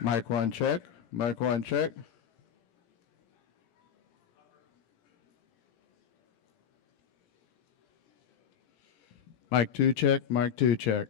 Mic one check. Mic one check. Mic two check. Mic two check.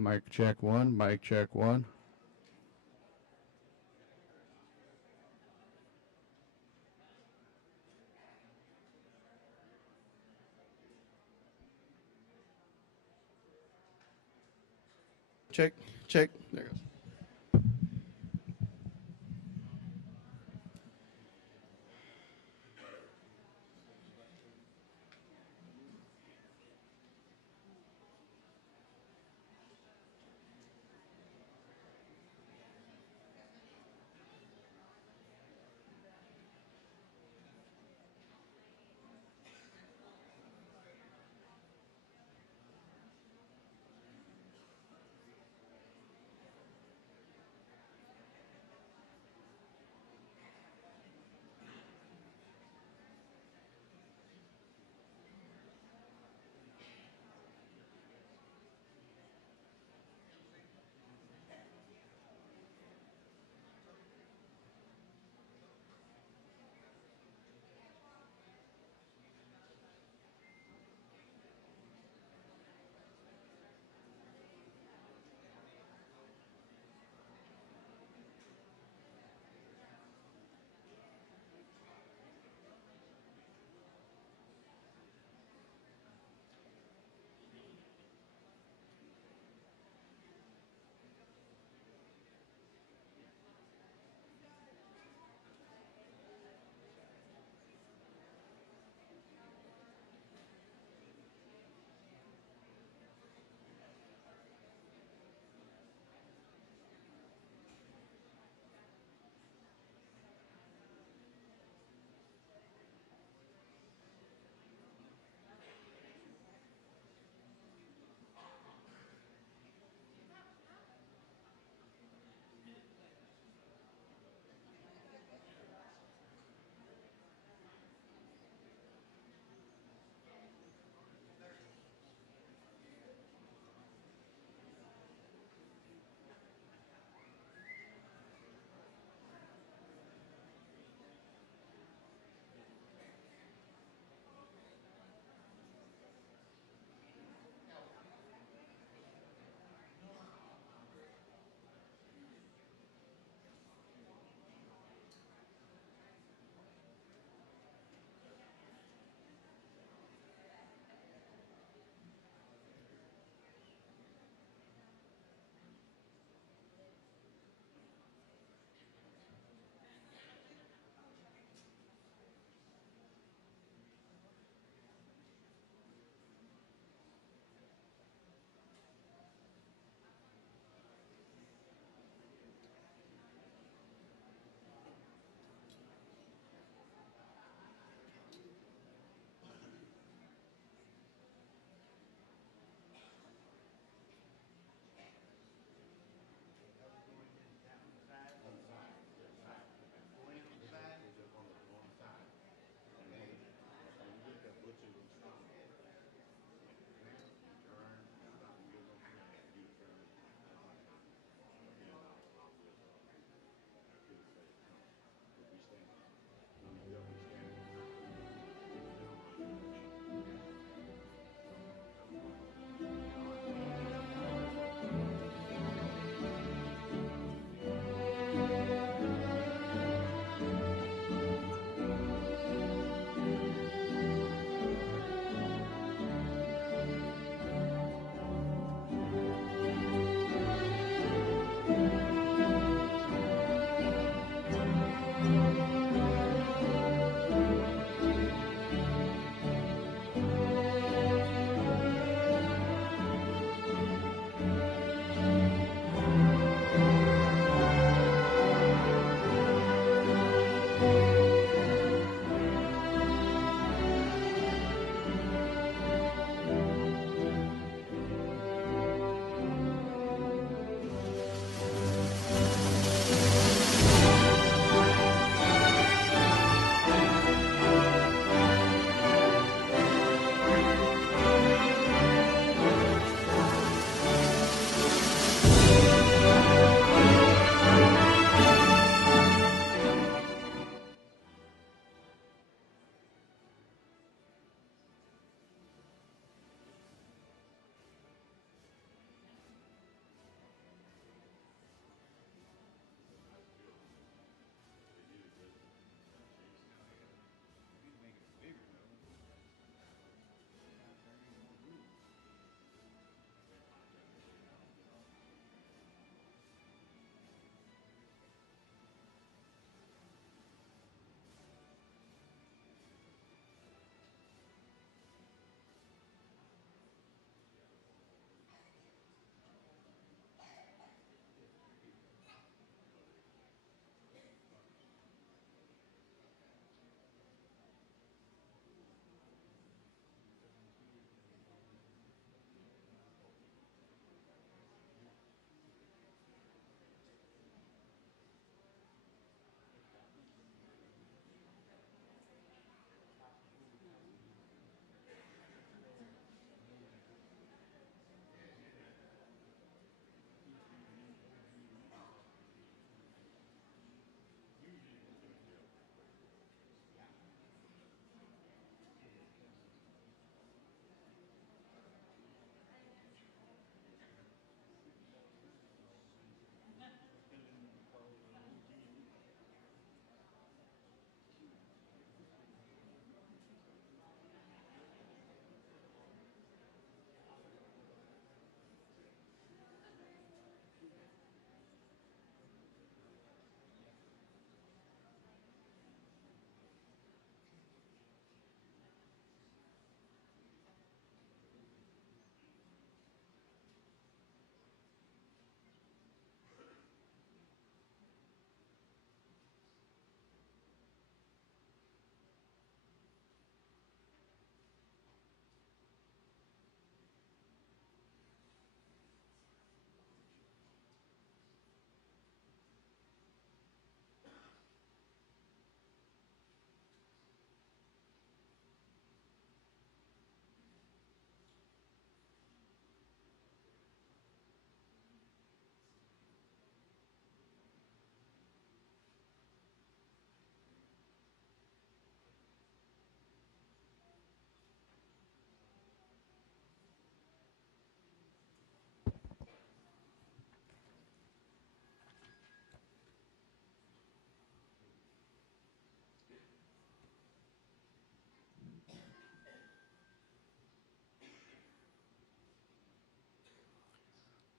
Mic check one, mic check one. Check, check. There it goes.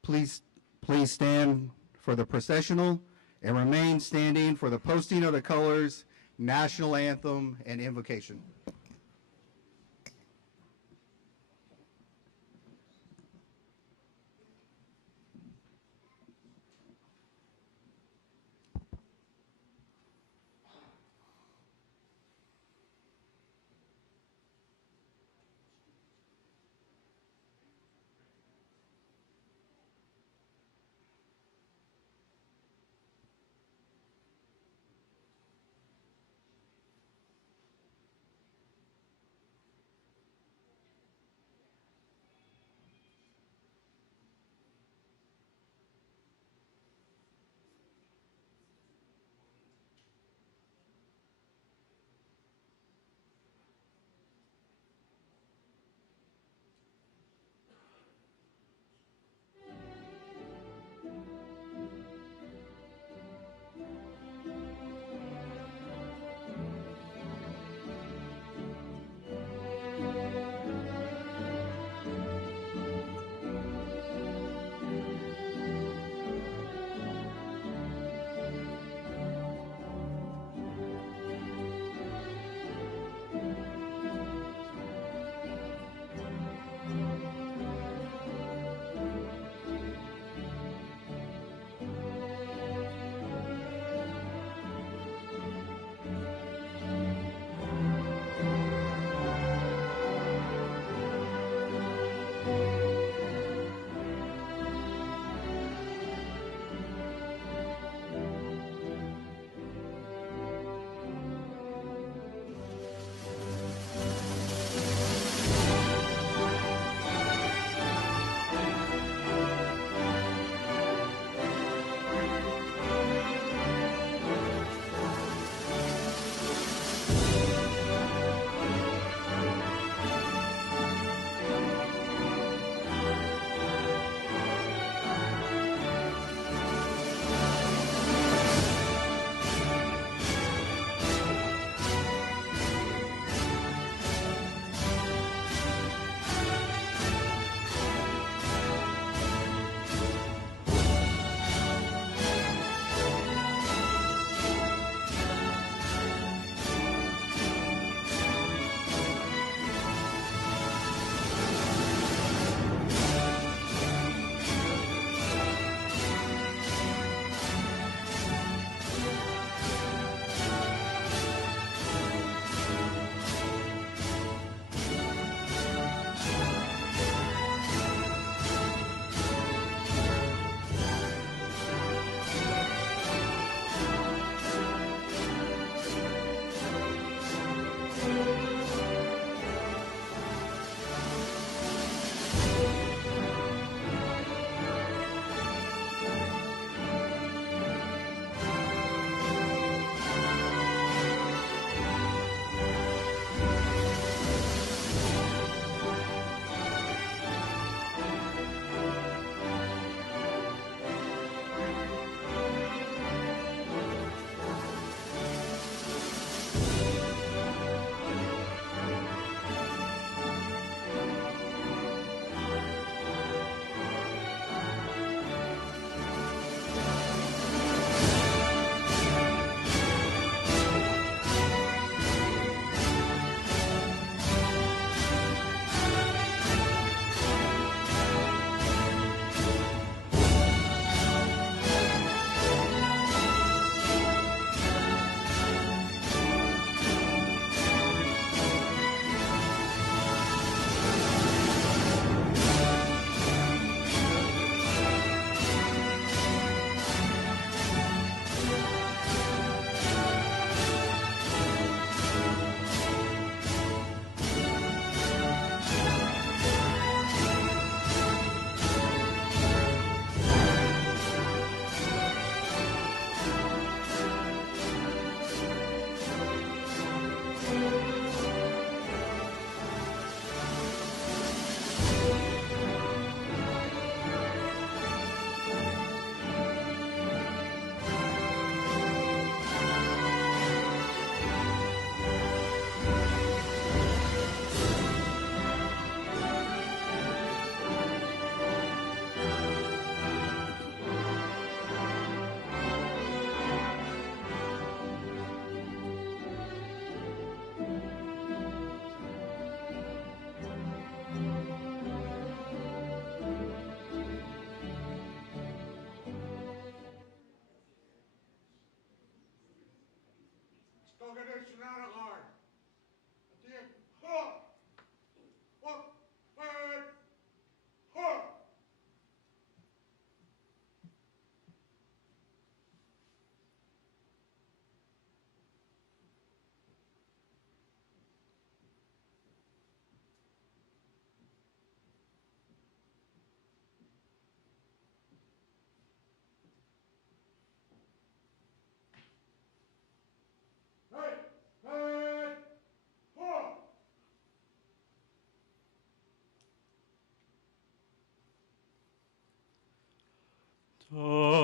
please stand for the processional and remain standing for the posting of the colors, national anthem, and invocation.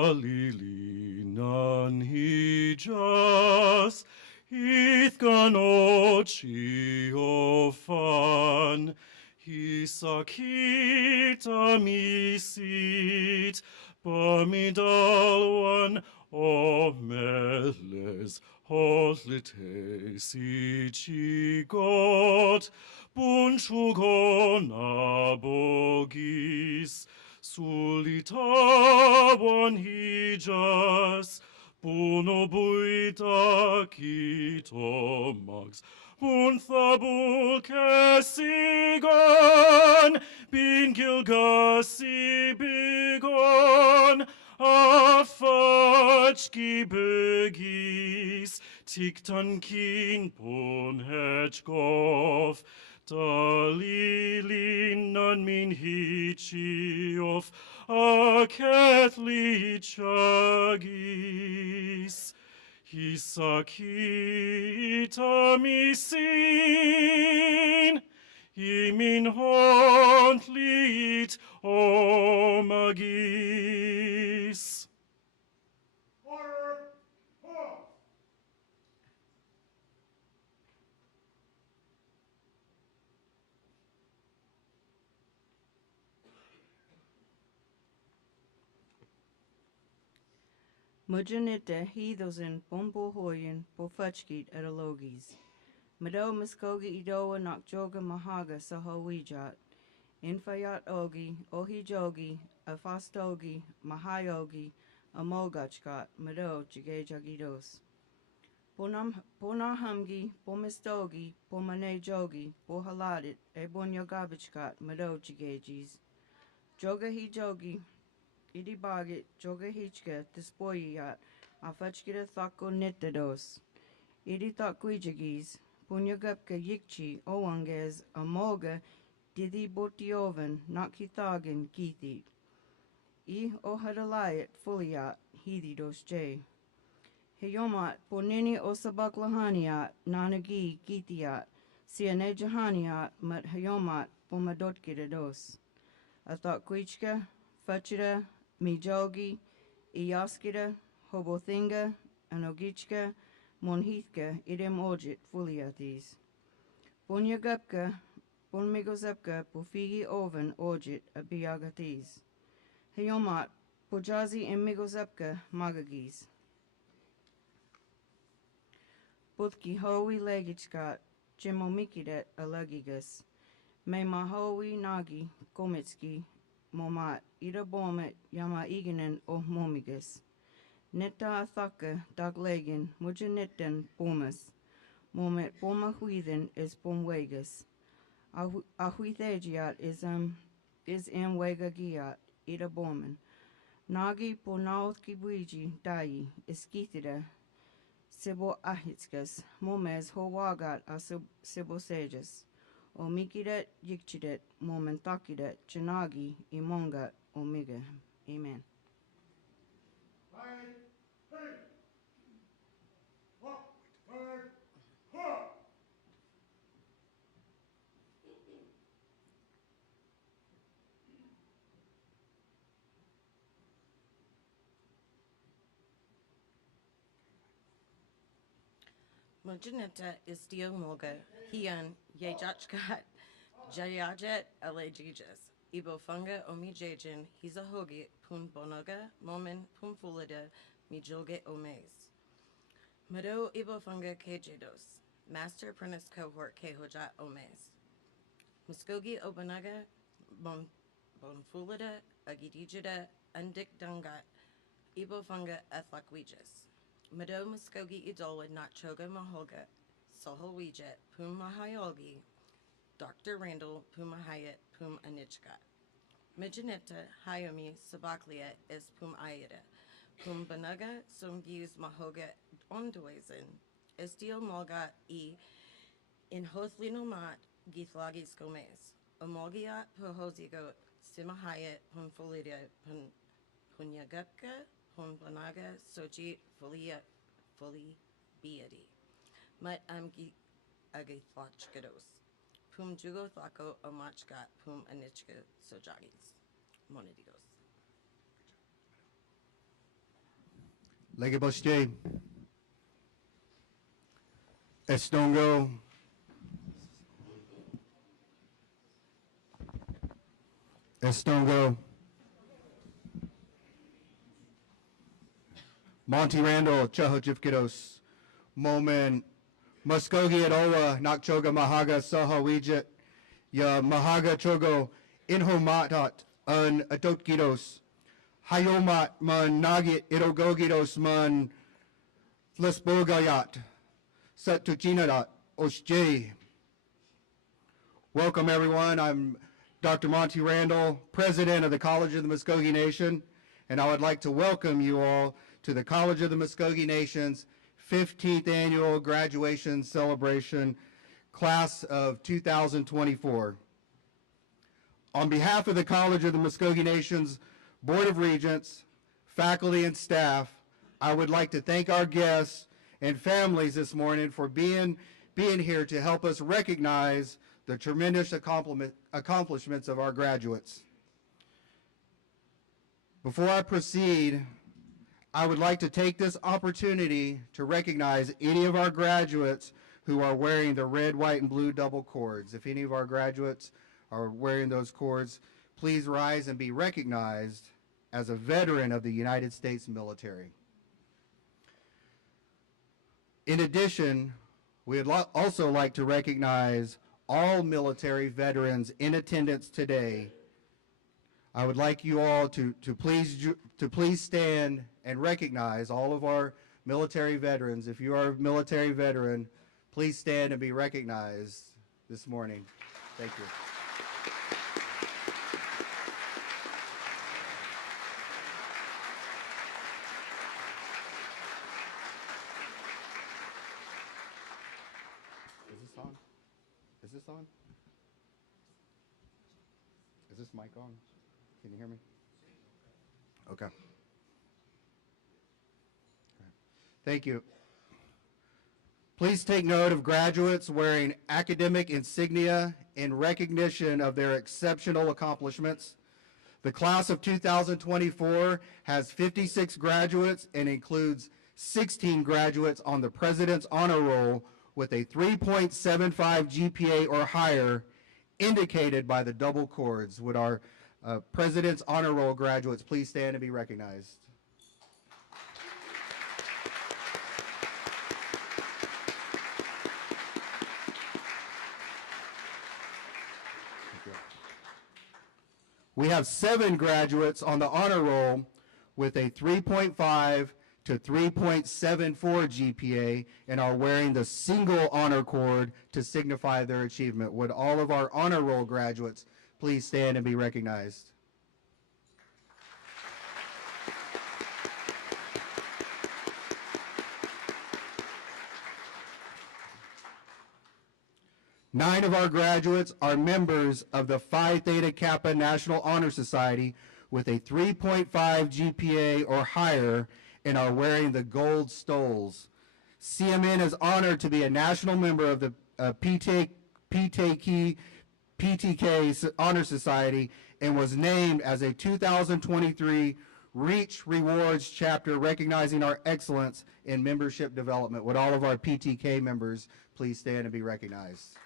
Galili nan hijas, ith ganochi ofan, hisakita misit, Bamidalwan omeles holites ichigot, bunchugon abogis, sulitawan hijas, bunobuita kitomax, bunthabul kesigon, bin gilgasi bigon, afachki begis, tiktankin pon hechgof, dalilin non min hichiof, a Catholic chagis. Hisakita misin, imin hontlit omagis. Mujanita hidosin bombohoyan bofachkit etologis. Mado muskogi idoa nakjoga mahaga sahowijat. Infayat ogi, ohijogi, afastogi, mahayogi, amogachkat, mado jigejagidos. Ponahamgi, pomistogi, pomanejogi, pohaladit, ebonyogabichkat, mado jigejis. Joga hijogi, idibagit, joga hichka, tispoyat, afachkita thako nitados. Idi thakwijagis, punyagapka yikchi, owanges, amoga, didi botiovan, nakithagan, kithi. I ohadalayat, fuliat, hididos j. Heyomat, ponini osabaklahaniat, nanagi, githiat, sianejahaniat, mat heyomat, pomadotkitados. Athakwichka, fachida, mijogi, iyaskida, hobothinga, anogichka, monhithka, idem ojit, fuliathis. Punyagapka, punmigozepka, pufigi oven, ojit, abiagathis. Heyomat, pujazi emigozepka, magagis. Puthki howi legichkat, chimomikidet alegigas. Me mahowi nagi, komitski, momat, ida bomet, yama iganen oh momigas. Netta athaka, daglegin, mujanitten, pomas. Moment poma huithen is pomwegas. Ahuithegiat is wega ida bomen. Nagi ponauthki buiji, dai, iskithida, sibo ahitskas, momes howagat a sibo sejas. O mikidet, yikchidet, momenthakidet, chanagi, imongat, omega. Amen. Mujaneta istio mulga, hian yejachkat, jayajet alejijas, ibo funga omijajin, hizahogi, pun bonoga, momen pumfulida, mijilge omes. Mado ibo funga kejedos, master apprentice cohort kehoja omes. Muskogi obanaga, bonfulida, agidijida, undik dungat, ibo funga athlakwijas. Mado muskogi idolwa nachoga maholga, soholwijet, pum mahayolgi, Dr. Randall pum hayat pum anichka. Mijineta hayomi sabaklia is pum ayada. Pum banaga sumgius mahoga ondoizen. Estil molga in hothlinomat githlagis gomes. Amogiat puhosigo simahayat pum folida pun punyagapka pum banaga sochi folia foli beadi. Mut agithlachkados. Pum jugo thlako omachkat pum anichka sojagis. Monedidos. Legeboste, Estongo, Estongo, Monty Randall, Chahojifkidos, Momen, Muskogee et Ola, Nakchoga Mahaga Saha Wijit, Ya Mahaga Chogo, Inhomatat, Un Adotkidos, Hayomat Man Nagit Irogogidos Man Lesbogayat, Satuchinadat, Osje. Welcome everyone. I'm Dr. Monty Randall, President of the College of the Muskogee Nation, and I would like to welcome you all to the College of the Muskogee Nation's 15th Annual Graduation Celebration, Class of 2024. On behalf of the College of the Muskogee Nation's Board of Regents, faculty, and staff, I would like to thank our guests and families this morning for being here to help us recognize the tremendous accomplishments of our graduates. Before I proceed, I would like to take this opportunity to recognize any of our graduates who are wearing the red, white, and blue double cords. If any of our graduates are wearing those cords, please rise and be recognized as a veteran of the United States military. In addition, we would also like to recognize all military veterans in attendance today. I would like you all to please stand and recognize all of our military veterans. If you are a military veteran, please stand and be recognized this morning. Thank you. Is this on? Is this on? Is this mic on? Can you hear me? Okay. Thank you. Please take note of graduates wearing academic insignia in recognition of their exceptional accomplishments. The class of 2024 has 56 graduates and includes 16 graduates on the President's Honor Roll with a 3.75 GPA or higher, indicated by the double cords. Would our President's Honor Roll graduates please stand and be recognized? We have 7 graduates on the honor roll with a 3.5 to 3.74 GPA and are wearing the single honor cord to signify their achievement. Would all of our honor roll graduates please stand and be recognized? Nine of our graduates are members of the Phi Theta Kappa National Honor Society with a 3.5 GPA or higher and are wearing the gold stoles. CMN is honored to be a national member of the PTK Honor Society and was named as a 2023 Reach Rewards chapter recognizing our excellence in membership development. Would all of our PTK members please stand and be recognized?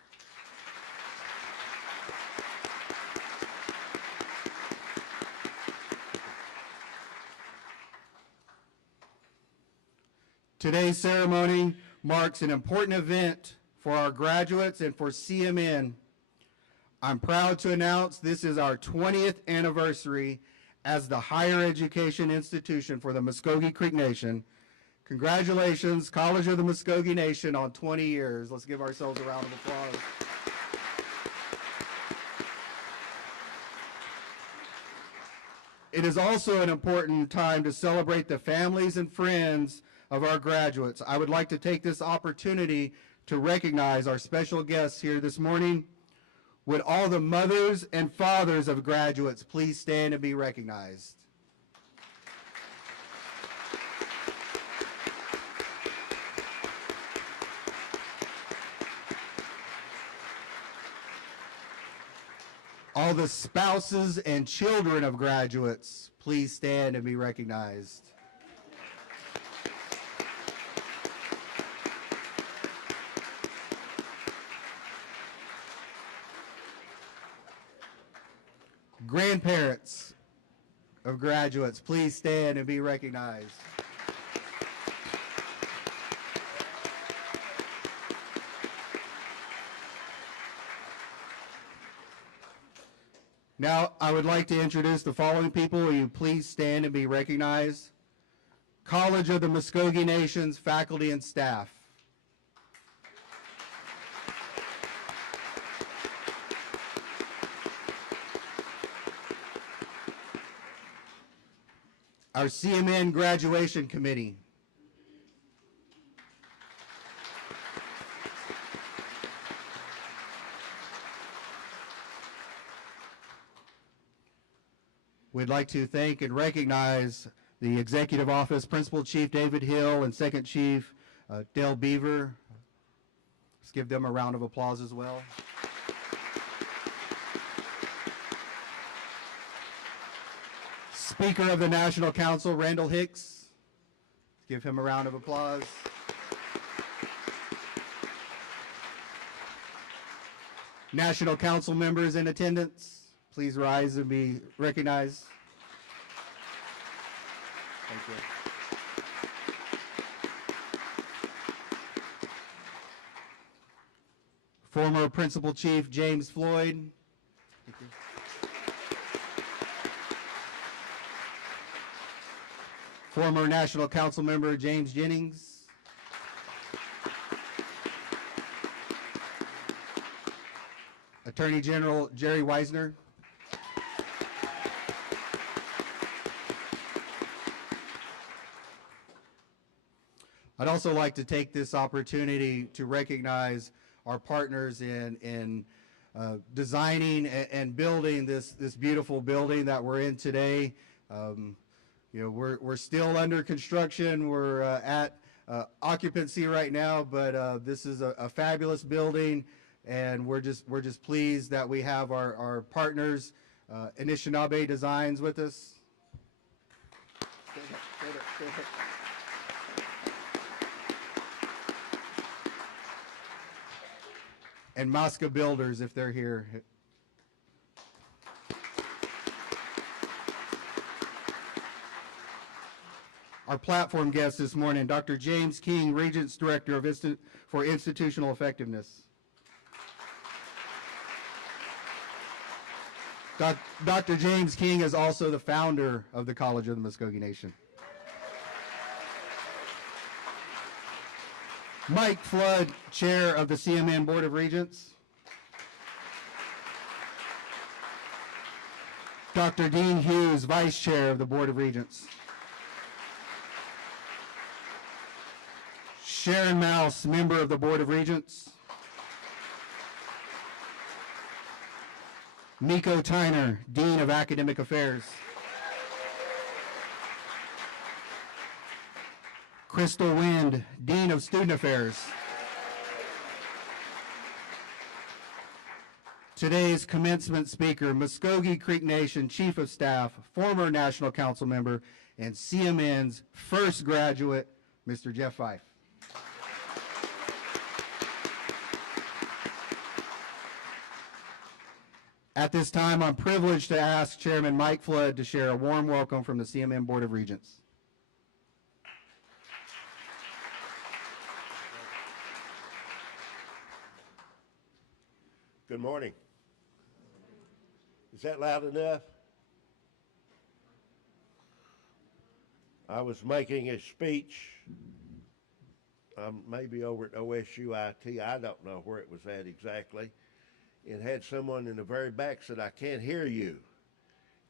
Today's ceremony marks an important event for our graduates and for CMN. I'm proud to announce this is our 20th anniversary as the higher education institution for the Muskogee Creek Nation. Congratulations, College of the Muskogee Nation, on 20 years. Let's give ourselves a round of applause. It is also an important time to celebrate the families and friends of our graduates. I would like to take this opportunity to recognize our special guests here this morning. Would all the mothers and fathers of graduates please stand and be recognized? All the spouses and children of graduates, please stand and be recognized. Grandparents of graduates, please stand and be recognized. Now, I would like to introduce the following people. Will you please stand and be recognized? College of the Muskogee Nations faculty and staff. Our CMN Graduation Committee. We'd like to thank and recognize the Executive Office Principal Chief David Hill and Second Chief Dale Beaver. Let's give them a round of applause as well. Speaker of the National Council, Randall Hicks. Give him a round of applause. National Council members in attendance, please rise and be recognized. Thank you. Former Principal Chief James Floyd. Thank you. Former National Council member James Jennings. Attorney General Jerry Weisner. I'd also like to take this opportunity to recognize our partners in designing and building this beautiful building that we're in today. You know, we're still under construction. We're at occupancy right now, but this is a fabulous building, and we're just pleased that we have our partners, Anishinaabe Designs, with us. And Mosca Builders, if they're here. Our platform guest this morning, Dr. James King, Regents Director for Institutional Effectiveness. Dr. James King is also the founder of the College of the Muskogee Nation. Mike Flood, Chair of the CMN Board of Regents. Dr. Dean Hughes, Vice Chair of the Board of Regents. Sharon Mouse, member of the Board of Regents. Miko Tyner, Dean of Academic Affairs. Crystal Wind, Dean of Student Affairs. Today's commencement speaker, Muskogee Creek Nation Chief of Staff, former National Council member, and CMN's first graduate, Mr. Jeff Fife. At this time, I'm privileged to ask Chairman Mike Flood to share a warm welcome from the CMN Board of Regents. Good morning. Is that loud enough? I was making a speech, maybe over at OSUIT, I don't know where it was at exactly, and had someone in the very back said, I can't hear you,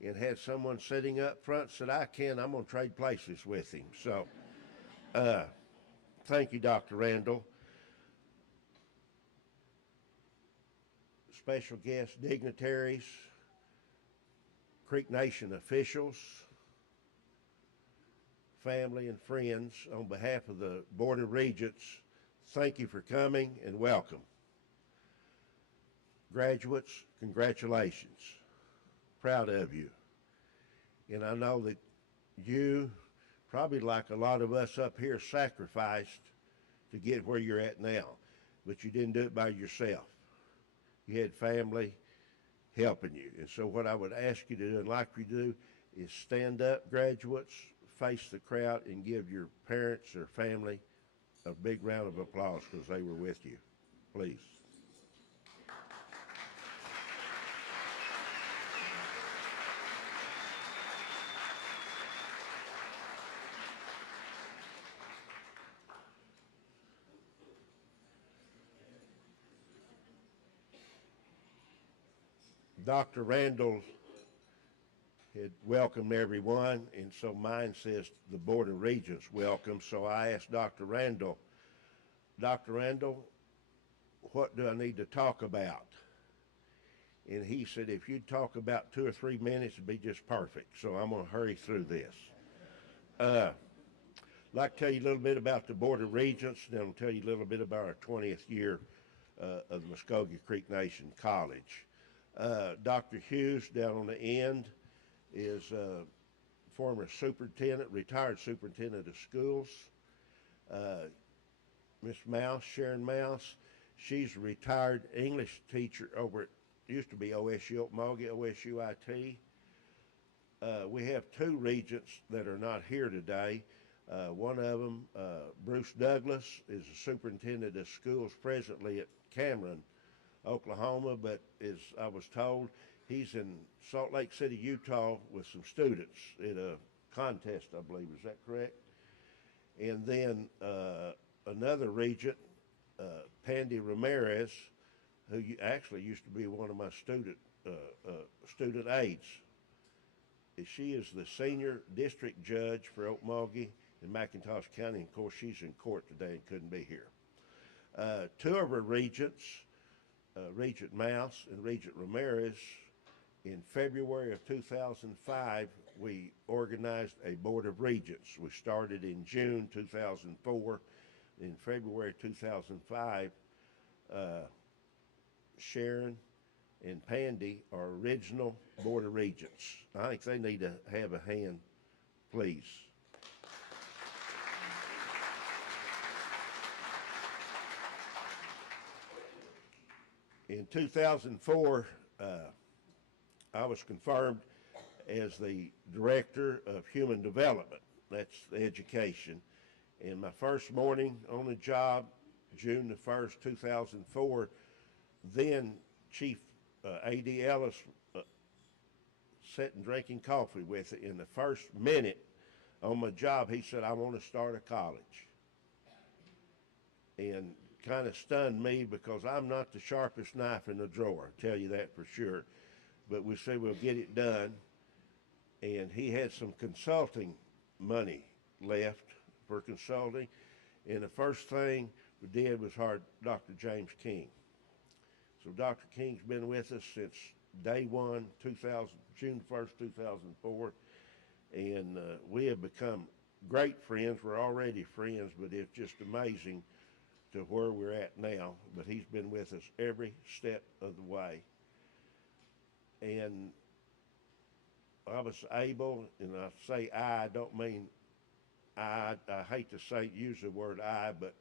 and had someone sitting up front said, I can, I'm going to trade places with him. So thank you, Dr. Randall. Special guest dignitaries, Creek Nation officials, family and friends, on behalf of the Board of Regents, thank you for coming and welcome. Graduates, congratulations. Proud of you. And I know that you, probably like a lot of us up here, sacrificed to get where you're at now, but you didn't do it by yourself. You had family helping you. And so what I would ask you to do, and like you do, is stand up, graduates, face the crowd, and give your parents or family a big round of applause because they were with you. Please. Dr. Randall had welcomed everyone, and so mine says the Board of Regents welcome. So I asked Dr. Randall, what do I need to talk about? And he said, if you'd talk about 2 or 3 minutes, it'd be just perfect. So I'm going to hurry through this. I'd like to tell you a little bit about the Board of Regents, and then I'll tell you a little bit about our 20th year of the Muskogee Creek Nation College. Dr. Hughes down on the end is former superintendent, retired superintendent of schools. Miss Mouse, Sharon Mouse, she's a retired English teacher over at, used to be OSU Okmulgee, OSU IT. We have 2 regents that are not here today. One of them, Bruce Douglas, is a superintendent of schools presently at Cameron, Oklahoma, but as I was told, he's in Salt Lake City, Utah with some students at a contest, I believe. Is that correct? And then another regent, Pandy Ramirez, who actually used to be one of my student aides. She is the senior district judge for Okmulgee in McIntosh County. Of course, she's in court today and couldn't be here. 2 of her regents, Regent Mouse and Regent Ramirez, in February of 2005, we organized a Board of Regents. We started in June 2004. In February 2005, Sharon and Pandy are original Board of Regents. I think they need to have a hand, please. In 2004, I was confirmed as the Director of Human Development. That's the education. And my first morning on the job, June the 1st, 2004, then Chief A.D. Ellis sitting drinking coffee with it. In the first minute on my job, he said, I want to start a college. And kind of stunned me because I'm not the sharpest knife in the drawer, I'll tell you that for sure. But we said we'll get it done. And he had some consulting money left for consulting. And the first thing we did was hire Dr. James King. So Dr. King's been with us since day one, June 1st, 2004. And we have become great friends. We're already friends, but it's just amazing to where we're at now. But he's been with us every step of the way. And I was able, and I say I don't mean I hate to use the word I, but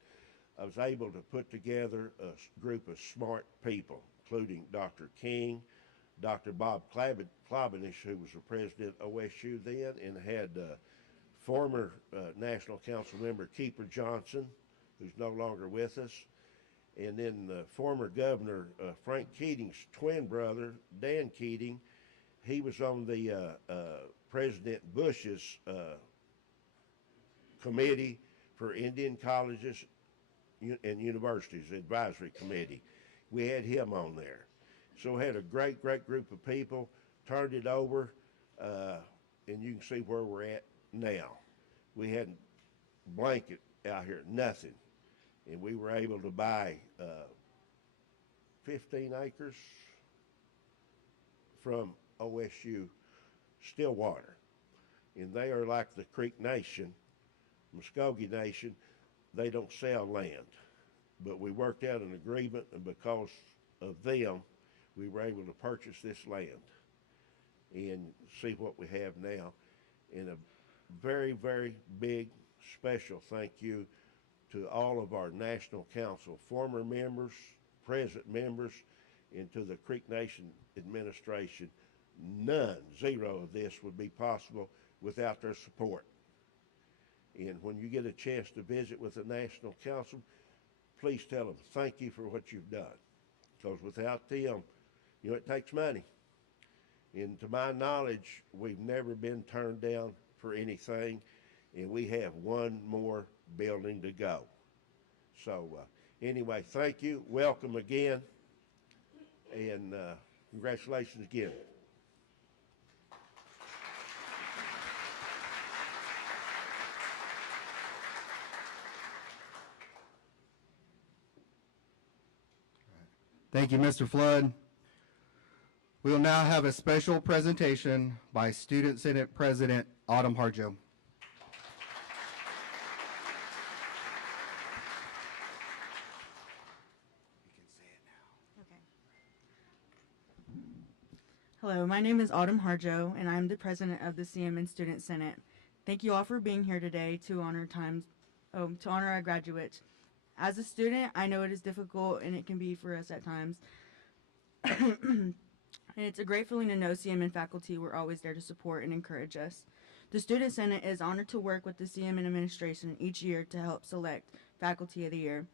I was able to put together a group of smart people, including Dr. King, Dr. Bob Klobenish, who was the president of OSU then, and had former National Council member Keeper Johnson, who's no longer with us, and then former Governor Frank Keating's twin brother, Dan Keating. He was on the President Bush's committee for Indian colleges and universities, advisory committee. We had him on there. So we had a great group of people, turned it over, and you can see where we're at now. We had blanket out here, nothing. And we were able to buy 15 acres from OSU Stillwater. And they are like the Creek Nation, Muskogee Nation. They don't sell land. But we worked out an agreement, and because of them, we were able to purchase this land and see what we have now. And a very big special thank you to all of our National Council, former members, present members, and to the Creek Nation administration. None, zero of this would be possible without their support. And when you get a chance to visit with the National Council, please tell them thank you for what you've done. Because without them, you know, it takes money. And to my knowledge, we've never been turned down for anything, and we have one more building to go. So anyway, thank you, welcome again, and congratulations again. Thank you, Mr. Flood. We will now have a special presentation by Student Senate President Autumn Harjo. Hello, my name is Autumn Harjo, and I'm the president of the CMN Student Senate. Thank you all for being here today to honor our graduates. As a student, I know it is difficult, and it can be for us at times. And it's a great feeling to know CMN faculty were always there to support and encourage us. The Student Senate is honored to work with the CMN administration each year to help select Faculty of the Year.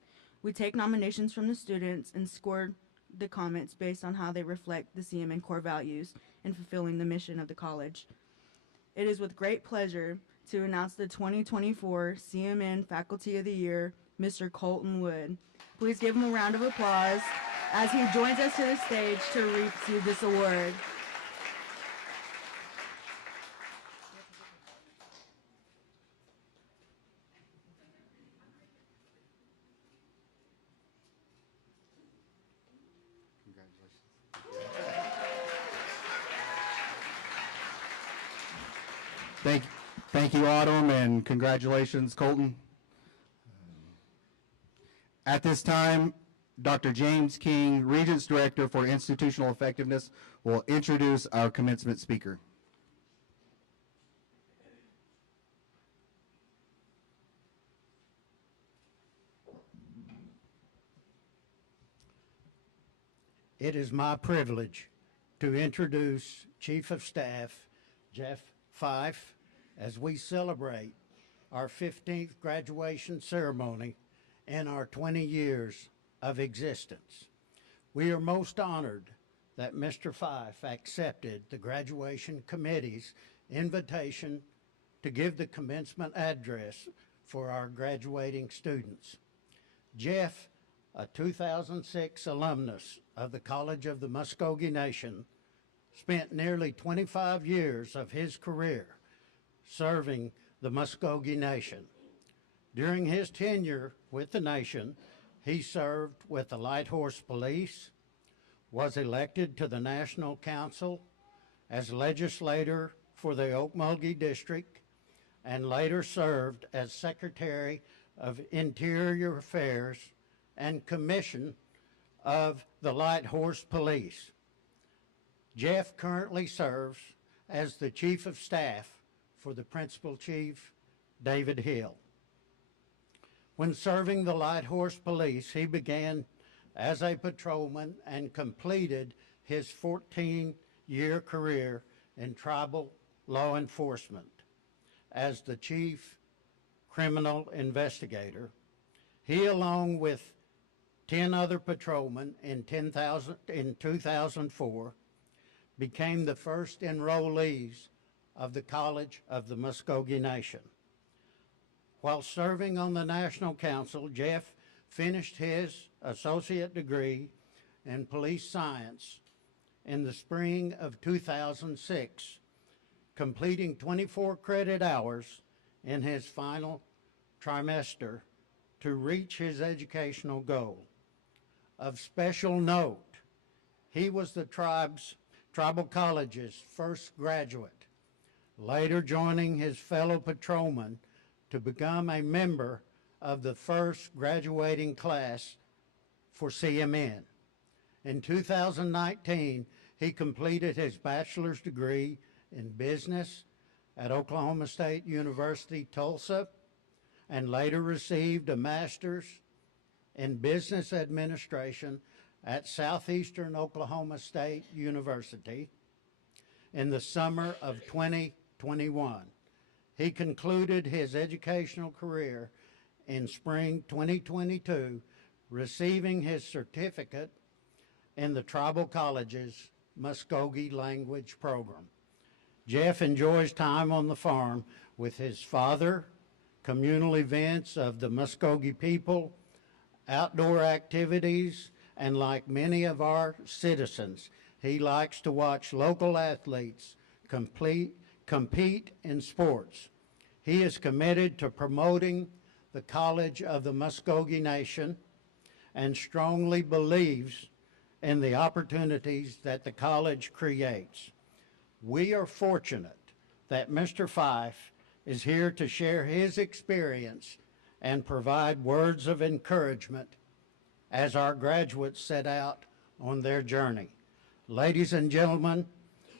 We take nominations from the students and score the comments based on how they reflect the CMN core values in fulfilling the mission of the college. It is with great pleasure to announce the 2024 CMN Faculty of the Year, Mr. Colton Wood. Please give him a round of applause as he joins us to the stage to receive this award. Thank you, Autumn, and congratulations, Colton. At this time, Dr. James King, Regents Director for Institutional Effectiveness, will introduce our commencement speaker. It is my privilege to introduce Chief of Staff Jeff Fife as we celebrate our 15th graduation ceremony in our 20 years of existence. We are most honored that Mr. Fife accepted the graduation committee's invitation to give the commencement address for our graduating students. Jeff, a 2006 alumnus of the College of the Muskogee Nation, spent nearly 25 years of his career serving the Muskogee Nation. During his tenure with the nation, he served with the Light Horse Police, was elected to the National Council as legislator for the Okmulgee District, and later served as Secretary of Interior Affairs and Commission of the Light Horse Police. Jeff currently serves as the Chief of Staff for the Principal Chief, David Hill. When serving the Light Horse Police, he began as a patrolman and completed his 14-year career in tribal law enforcement as the Chief Criminal Investigator. He, along with 10 other patrolmen in 2004, became the first enrollees of the College of the Muskogee Nation. While serving on the National Council, Jeff finished his associate degree in police science in the spring of 2006, completing 24 credit hours in his final trimester to reach his educational goal. Of special note, he was the tribal college's first graduate, later joining his fellow patrolmen to become a member of the first graduating class for CMN. In 2019, he completed his bachelor's degree in business at Oklahoma State University, Tulsa, and later received a master's in business administration at Southeastern Oklahoma State University in the summer of 2021. He concluded his educational career in spring 2022, receiving his certificate in the Tribal College's Muskogee Language Program. Jeff enjoys time on the farm with his father, communal events of the Muskogee people, outdoor activities, and like many of our citizens, he likes to watch local athletes compete in sports. He is committed to promoting the College of the Muskogee Nation and strongly believes in the opportunities that the college creates. We are fortunate that Mr. Fife is here to share his experience and provide words of encouragement as our graduates set out on their journey. Ladies and gentlemen,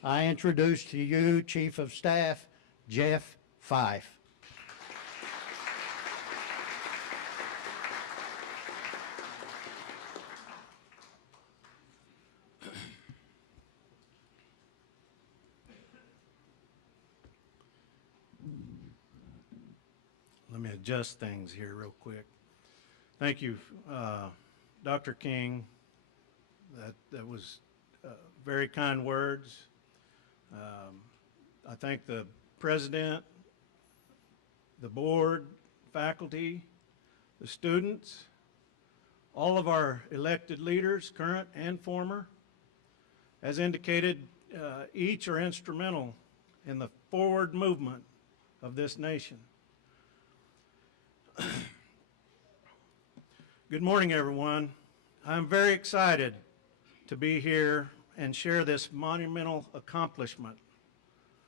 I introduce to you Chief of Staff Jeff Fife. Let me adjust things here real quick. Thank you, Dr. King. That was very kind words. I thank the president, the board, faculty, the students, all of our elected leaders, current and former. As indicated, each are instrumental in the forward movement of this nation. Good morning, everyone. I'm very excited to be here and share this monumental accomplishment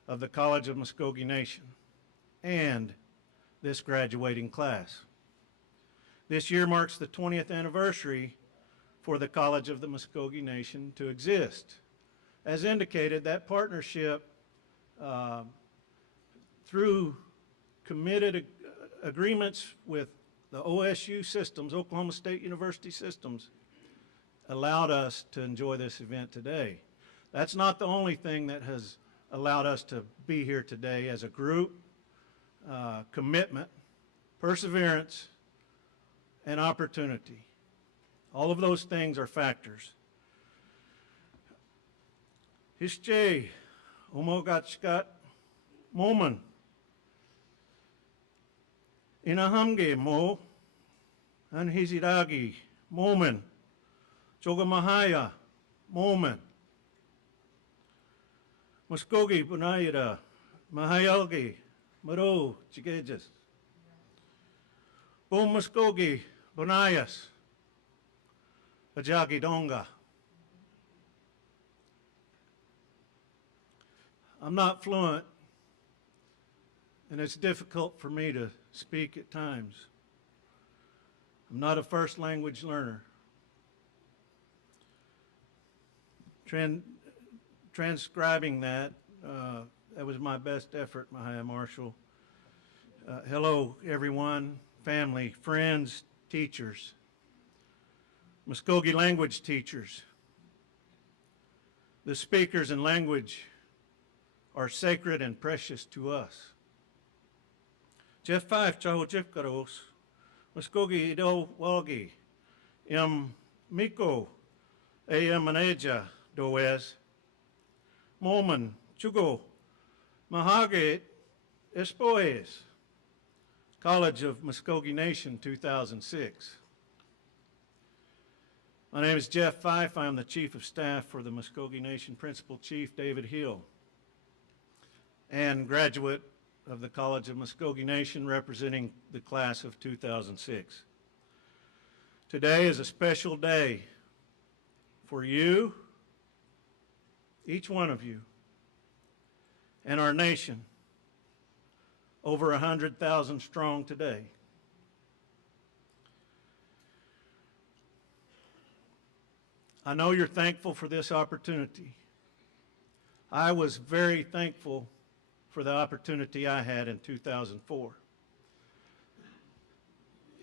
of the College of Muskogee Nation and this graduating class. This year marks the 20th anniversary for the College of the Muskogee Nation to exist. As indicated, that partnership through committed agreements with the OSU systems, Oklahoma State University systems, allowed us to enjoy this event today. That's not the only thing that has allowed us to be here today as a group. Commitment, perseverance, and opportunity. All of those things are factors. Hische, Omogachkat, Moman. Inahamge mo, Anhiziragi, Moman, Chogamahaya, Moman, Muskogee, Bunayira, Mahayalgi, Maro, Chigejas, Bom Muskogee, Bunayas, Ajagi Donga. I'm not fluent, and it's difficult for me to speak at times. I'm not a first language learner. Transcribing that, that was my best effort, Mahaya Marshall. Hello, everyone, family, friends, teachers, Muskogee language teachers. The speakers and language are sacred and precious to us. Jeff Fife, Chaho Jeff Karos, Muskogee Ido Walgi, Miko, Maneja Doez, Moman, Chugo, Mahage Espoes, College of Muskogee Nation 2006. My name is Jeff Fife. I am the Chief of Staff for the Muskogee Nation Principal Chief David Hill, and graduate of the College of Muskogee Nation representing the class of 2006. Today is a special day for you, each one of you, and our nation, over 100,000 strong today. I know you're thankful for this opportunity. I was very thankful for the opportunity I had in 2004.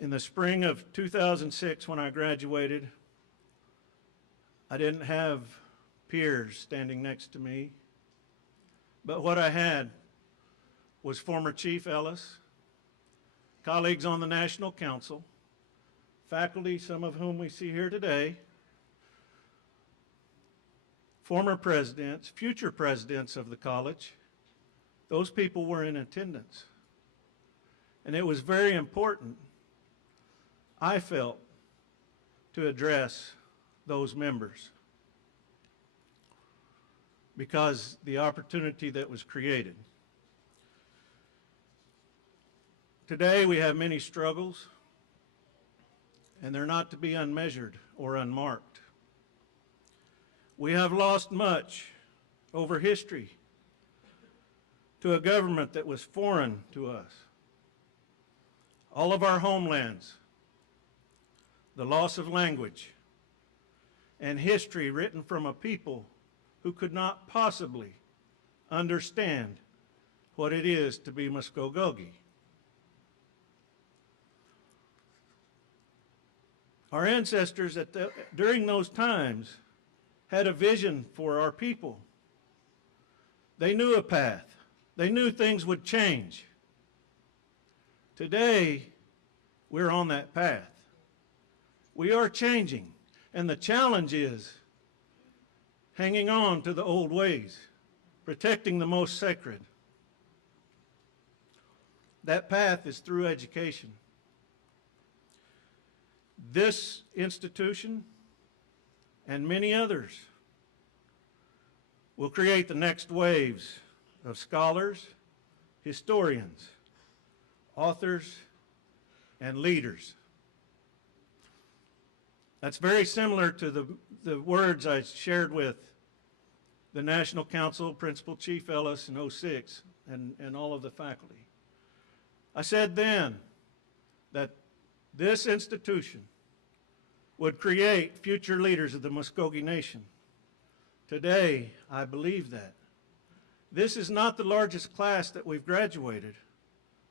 In the spring of 2006, when I graduated, I didn't have peers standing next to me, but what I had was former Chief Ellis, colleagues on the National Council, faculty, some of whom we see here today, former presidents, future presidents of the college. Those people were in attendance. And it was very important, I felt, to address those members because the opportunity that was created. Today we have many struggles, and they're not to be unmeasured or unmarked. We have lost much over history to a government that was foreign to us. All of our homelands, the loss of language, and history written from a people who could not possibly understand what it is to be Muskogee. Our ancestors during those times had a vision for our people. They knew a path. They knew things would change. Today, we're on that path. We are changing, and the challenge is hanging on to the old ways, protecting the most sacred. That path is through education. This institution and many others will create the next waves of scholars, historians, authors, and leaders. That's very similar to the words I shared with the National Council, Principal Chief Ellis in '06, and all of the faculty. I said then that this institution would create future leaders of the Muskogee Nation. Today, I believe that. This is not the largest class that we've graduated,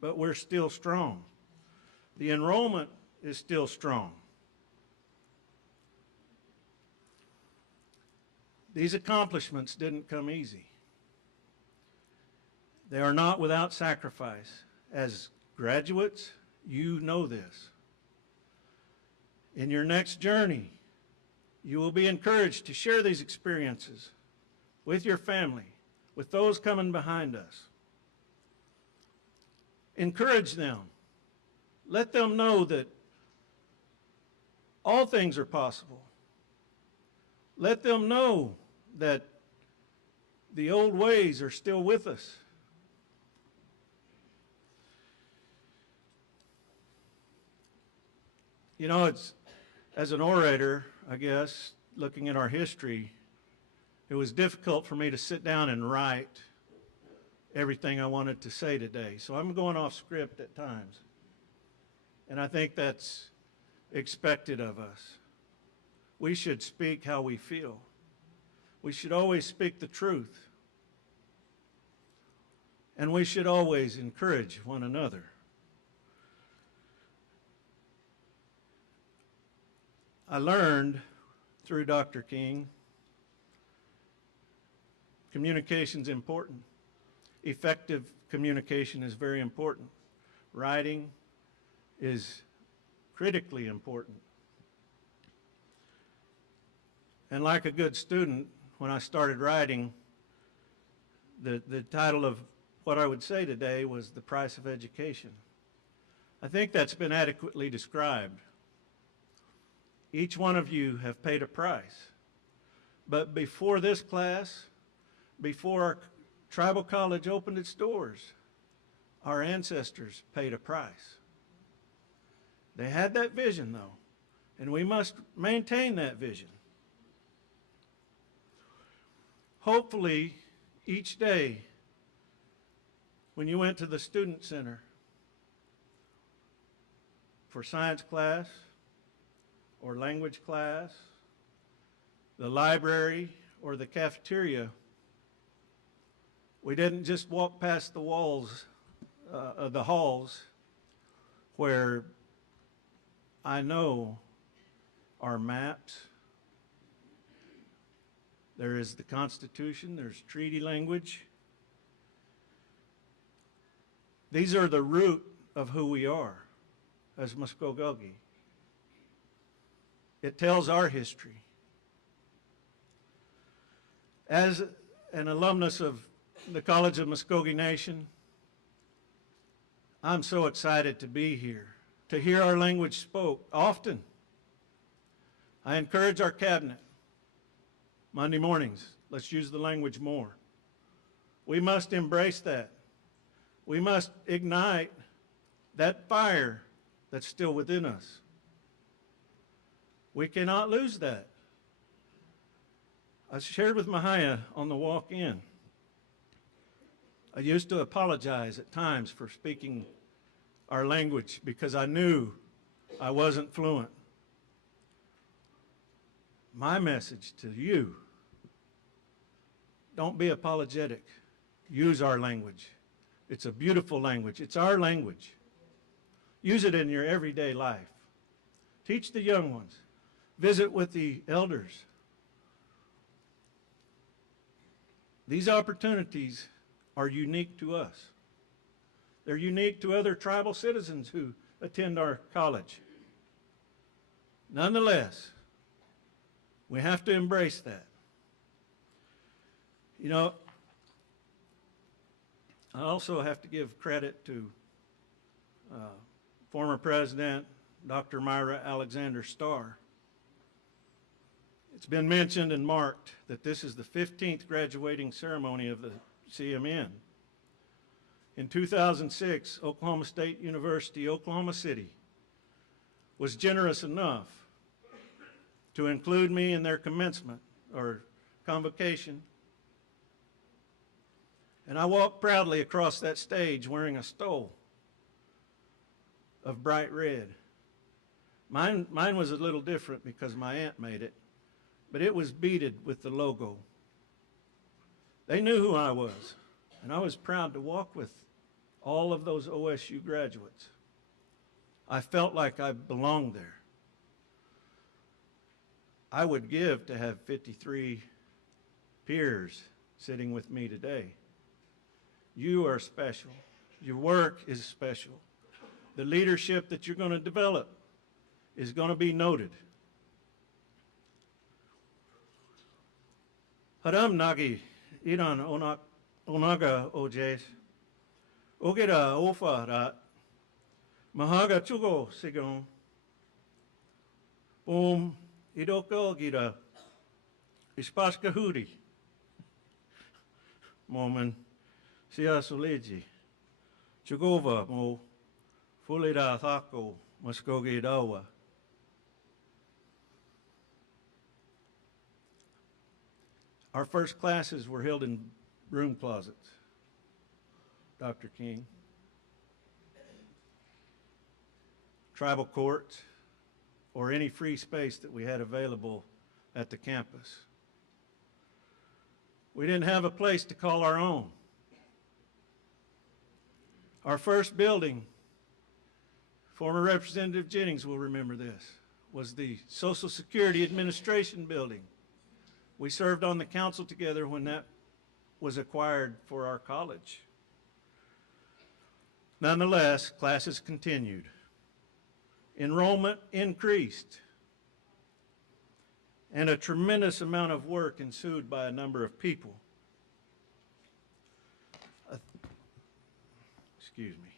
but we're still strong. The enrollment is still strong. These accomplishments didn't come easy. They are not without sacrifice. As graduates, you know this. In your next journey, you will be encouraged to share these experiences with your family, with those coming behind us. Encourage them. Let them know that all things are possible. Let them know that the old ways are still with us. You know, as an orator, I guess, looking at our history, it was difficult for me to sit down and write everything I wanted to say today. So I'm going off script at times. And I think that's expected of us. We should speak how we feel. We should always speak the truth. And we should always encourage one another. I learned through Dr. King, communication's important. Effective communication is very important. Writing is critically important. And like a good student, when I started writing, the title of what I would say today was The Price of Education. I think that's been adequately described. Each one of you have paid a price. But before this class, before our tribal college opened its doors, our ancestors paid a price. They had that vision, though, and we must maintain that vision. Hopefully, each day, when you went to the Student Center for science class or language class, the library or the cafeteria, we didn't just walk past the walls of the halls where I know are maps, There is the Constitution, there's treaty language. These are the root of who we are as Muskogee. It tells our history. As an alumnus of the College of Muskogee Nation, I'm so excited to be here, to hear our language spoke often. I encourage our cabinet, Monday mornings, let's use the language more. We must embrace that. We must ignite that fire that's still within us. We cannot lose that. I shared with Mahaya on the walk in. I used to apologize at times for speaking our language because I knew I wasn't fluent. My message to you, don't be apologetic. Use our language. It's a beautiful language. It's our language. Use it in your everyday life. Teach the young ones. Visit with the elders. These opportunities are unique to us. They're unique to other tribal citizens who attend our college. Nonetheless, we have to embrace that. You know, I also have to give credit to former President Dr. Myra Alexander Starr. It's been mentioned and marked that this is the 15th graduating ceremony of the CMN. In 2006, Oklahoma State University, Oklahoma City, was generous enough to include me in their commencement or convocation. And I walked proudly across that stage wearing a stole of bright red. Mine was a little different because my aunt made it, but it was beaded with the logo. They knew who I was, and I was proud to walk with all of those OSU graduates. I felt like I belonged there. I would give to have 53 peers sitting with me today. You are special. Your work is special. The leadership that you're going to develop is going to be noted. Haram nagi iran onaga ojes. Ogera ofa rat. Mahaga chugo sigon. Idoko gira. Ispaska hudi. Momen. Sia soleji. Chugova mo. Fulida thako. Muskogee dawa. Our first classes were held in broom closets, Dr. King. Tribal courts, or any free space that we had available at the campus. We didn't have a place to call our own. Our first building, former Representative Jennings will remember this, was the Social Security Administration building. We served on the council together when that was acquired for our college. Nonetheless, classes continued. Enrollment increased, and a tremendous amount of work ensued by a number of people. Excuse me.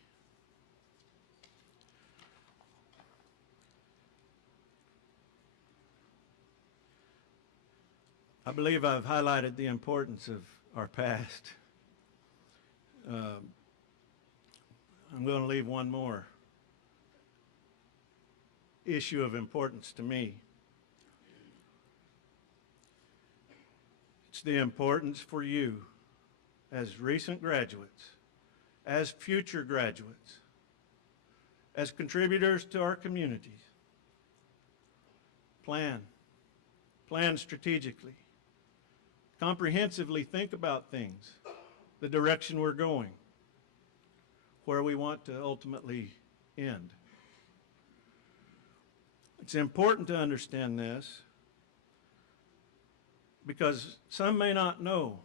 I believe I've highlighted the importance of our past. I'm going to leave one more issue of importance to me. It's the importance for you as recent graduates, as future graduates, as contributors to our communities. Plan strategically. Comprehensively think about things, the direction we're going, where we want to ultimately end. It's important to understand this because some may not know,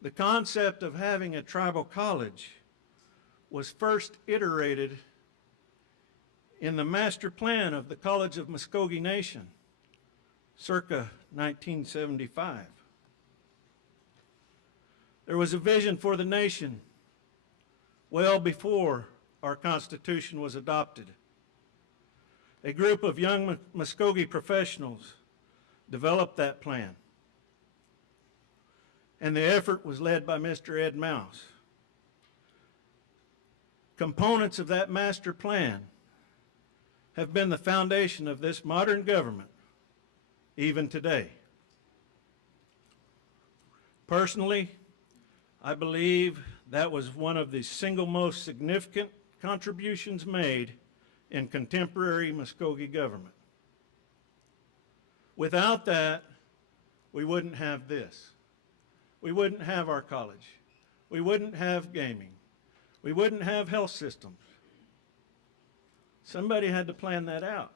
the concept of having a tribal college was first iterated in the master plan of the College of Muskogee Nation, circa 1975. There was a vision for the nation well before our Constitution was adopted. A group of young Muskogee professionals developed that plan, and the effort was led by Mr. Ed Mouse. Components of that master plan have been the foundation of this modern government, even today. Personally, I believe that was one of the single most significant contributions made in contemporary Muskogee government. Without that, we wouldn't have this. We wouldn't have our college. We wouldn't have gaming. We wouldn't have health systems. Somebody had to plan that out.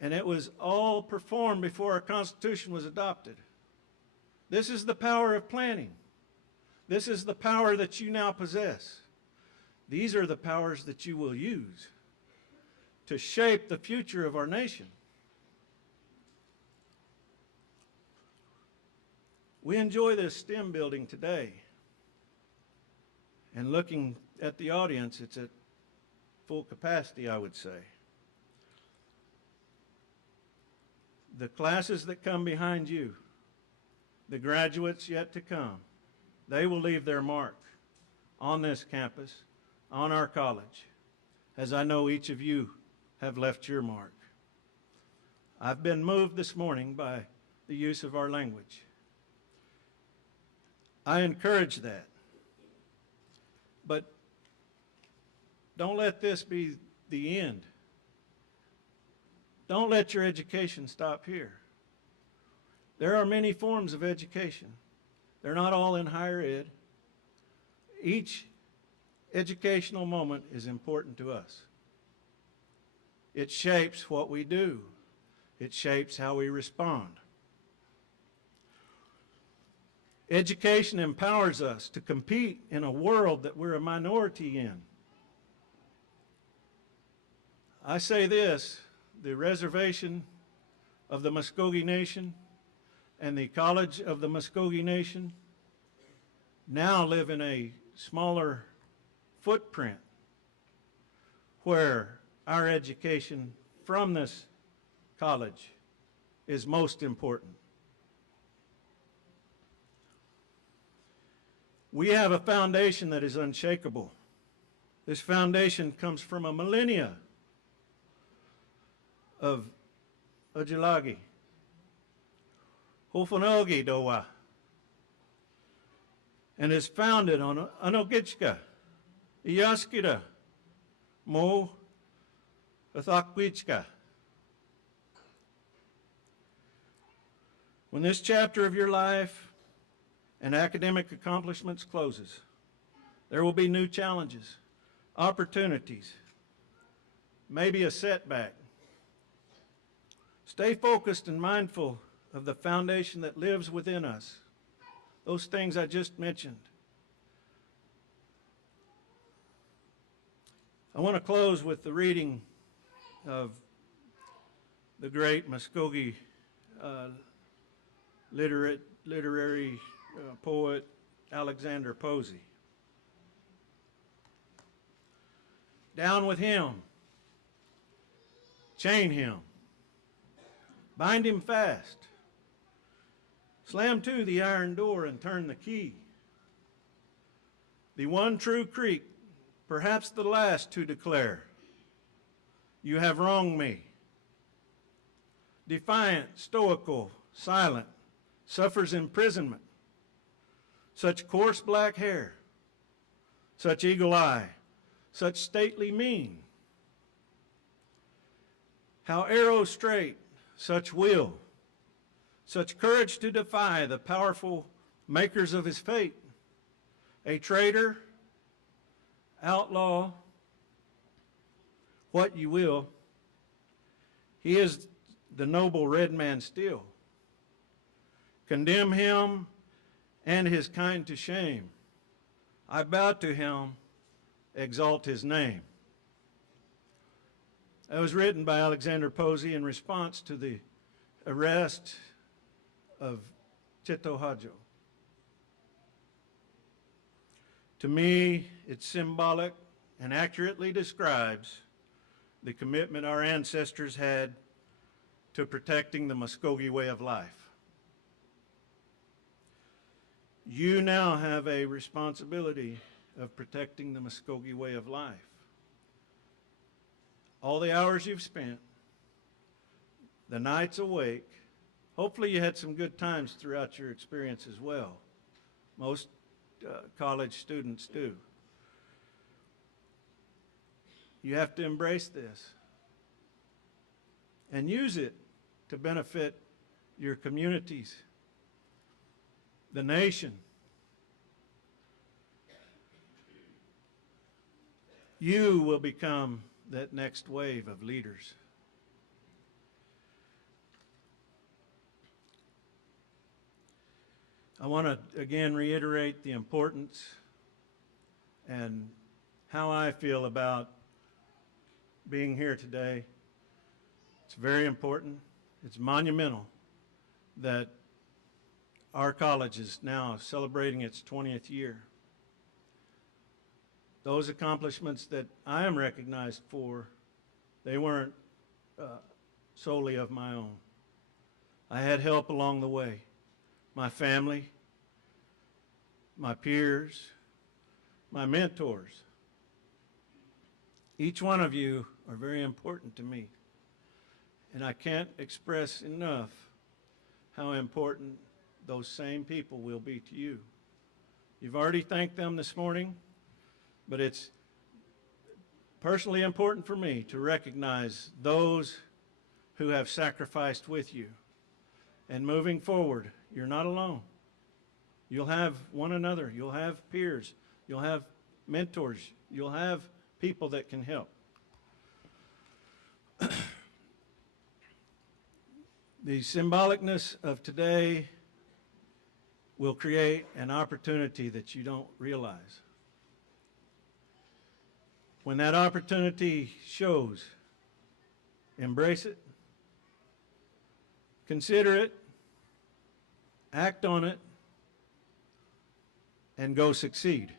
And it was all performed before our Constitution was adopted. This is the power of planning. This is the power that you now possess. These are the powers that you will use to shape the future of our nation. We enjoy this STEM building today. And looking at the audience, it's at full capacity, I would say. The classes that come behind you, the graduates yet to come, they will leave their mark on this campus, on our college, as I know each of you have left your mark. I've been moved this morning by the use of our language. I encourage that. But don't let this be the end. Don't let your education stop here. There are many forms of education. They're not all in higher ed. Each educational moment is important to us. It shapes what we do. It shapes how we respond. Education empowers us to compete in a world that we're a minority in. I say this, the reservation of the Muskogee Nation and the College of the Muskogee Nation now live in a smaller footprint where our education from this college is most important. We have a foundation that is unshakable. This foundation comes from a millennia of Ojulagi, Hofanogi Dowa, and is founded on Anogitchka, Iyaskida, Mo, Athakwichka. When this chapter of your life and academic accomplishments closes, there will be new challenges, opportunities, maybe a setback. Stay focused and mindful of the foundation that lives within us, those things I just mentioned. I want to close with the reading of the great Muskogee literary poet Alexander Posey. Down with him, chain him, bind him fast, slam to the iron door and turn the key. The one true Creek, perhaps the last to declare, you have wronged me. Defiant, stoical, silent, suffers imprisonment. Such coarse black hair, such eagle eye, such stately mien. How arrow straight, such will, such courage to defy the powerful makers of his fate. A traitor, outlaw, what you will. He is the noble red man still. condemn him and his kind to shame. I bow to him, exalt his name. That was written by Alexander Posey in response to the arrest of Chito Hadjo. To me, it's symbolic and accurately describes the commitment our ancestors had to protecting the Muskogee way of life. You now have a responsibility of protecting the Muskogee way of life. All the hours you've spent, the nights awake, hopefully you had some good times throughout your experience as well. Most college students do. You have to embrace this and use it to benefit your communities, the nation. You will become that next wave of leaders. I want to again reiterate the importance and how I feel about being here today. It's very important. It's monumental that our college is now celebrating its 20th year. Those accomplishments that I am recognized for, they weren't solely of my own. I had help along the way. My family, my peers, my mentors. Each one of you are very important to me. And I can't express enough how important those same people will be to you. You've already thanked them this morning, but it's personally important for me to recognize those who have sacrificed with you. And moving forward, you're not alone. You'll have one another. You'll have peers. You'll have mentors. You'll have people that can help. The symbolicness of today will create an opportunity that you don't realize. When that opportunity shows, embrace it, consider it, act on it, and go succeed.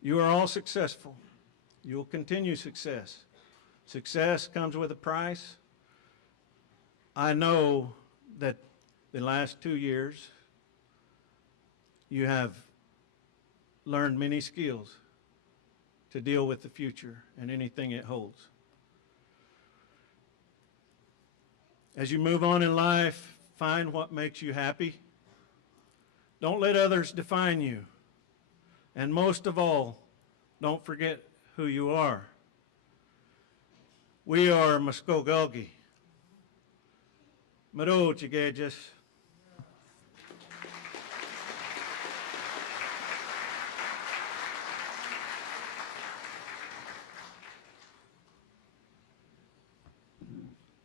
You are all successful. You will continue success. Success comes with a price. I know that the last 2 years you have learned many skills to deal with the future and anything it holds. As you move on in life, find what makes you happy. Don't let others define you. And most of all, don't forget who you are. We are Muskogee. Maro Chigejas.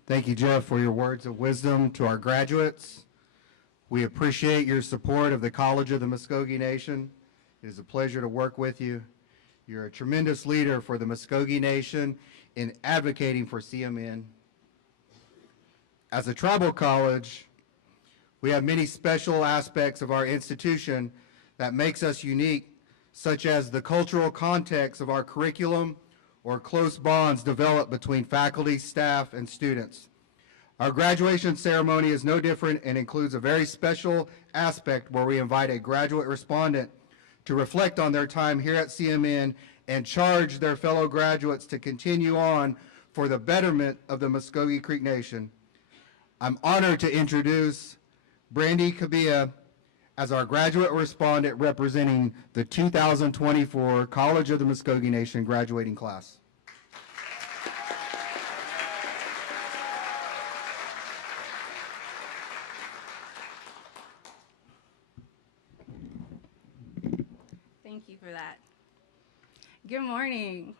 Thank you, Jeff, for your words of wisdom to our graduates. We appreciate your support of the College of the Muskogee Nation. It is a pleasure to work with you. You're a tremendous leader for the Muskogee Nation in advocating for CMN. As a tribal college, we have many special aspects of our institution that makes us unique, such as the cultural context of our curriculum or close bonds developed between faculty, staff, and students. Our graduation ceremony is no different and includes a very special aspect where we invite a graduate respondent to reflect on their time here at CMN and charge their fellow graduates to continue on for the betterment of the Muskogee Creek Nation. I'm honored to introduce Brandy Kabia as our graduate respondent representing the 2024 College of the Muskogee Nation graduating class. Thank you for that. Good morning.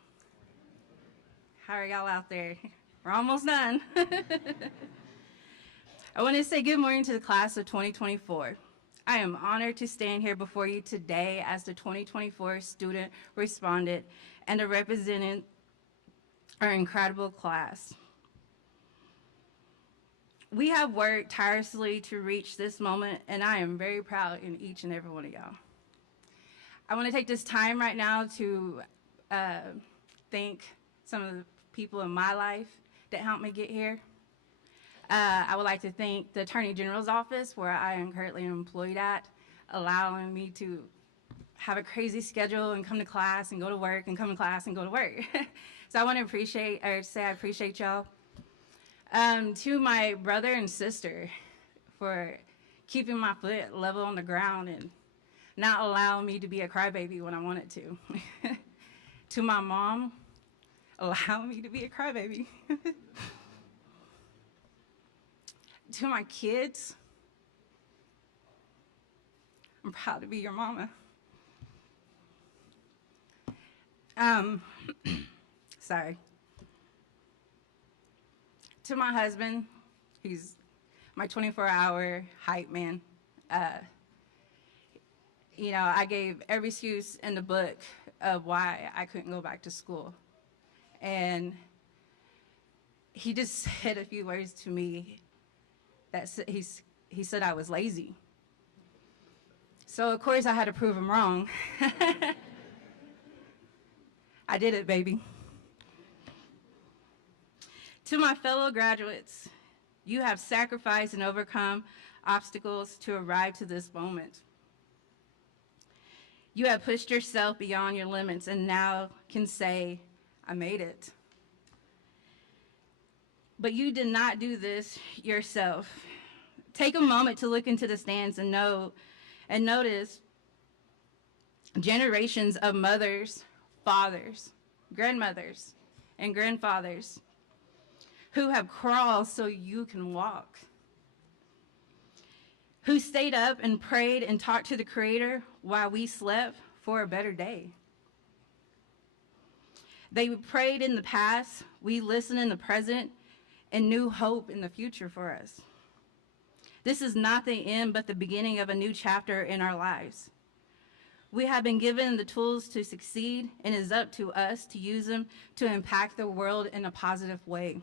How are y'all out there? We're almost done. I want to say good morning to the class of 2024. I am honored to stand here before you today as the 2024 student respondent and to represent our incredible class. We have worked tirelessly to reach this moment, and I am very proud in each and every one of y'all. I want to take this time right now to thank some of the people in my life that helped me get here. I would like to thank the Attorney General's office, where I am currently employed at, allowing me to have a crazy schedule and come to class and go to work and come to class and go to work. So I want to say I appreciate y'all. To my brother and sister for keeping my foot level on the ground and not allowing me to be a crybaby when I wanted to. To my mom, allowing me to be a crybaby. To my kids, I'm proud to be your mama. Sorry. To my husband, he's my 24-hour hype man. I gave every excuse in the book of why I couldn't go back to school. And he just said a few words to me that he said I was lazy. So of course I had to prove him wrong. I did it, baby. To my fellow graduates, you have sacrificed and overcome obstacles to arrive to this moment. You have pushed yourself beyond your limits and now can say, I made it. But you did not do this yourself. Take a moment to look into the stands and notice generations of mothers, fathers, grandmothers, and grandfathers who have crawled so you can walk, who stayed up and prayed and talked to the Creator while we slept for a better day. They prayed in the past, we listened in the present, and knew hope in the future for us. This is not the end, but the beginning of a new chapter in our lives. We have been given the tools to succeed, and it is up to us to use them to impact the world in a positive way.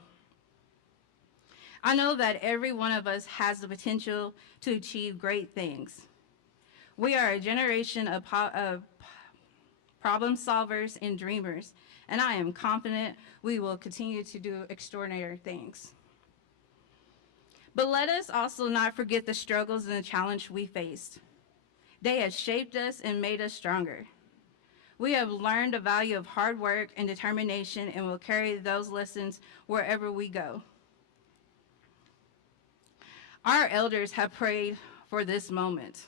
I know that every one of us has the potential to achieve great things. We are a generation of problem solvers and dreamers, and I am confident we will continue to do extraordinary things. But let us also not forget the struggles and the challenge we faced. They have shaped us and made us stronger. We have learned the value of hard work and determination and will carry those lessons wherever we go. Our elders have prayed for this moment.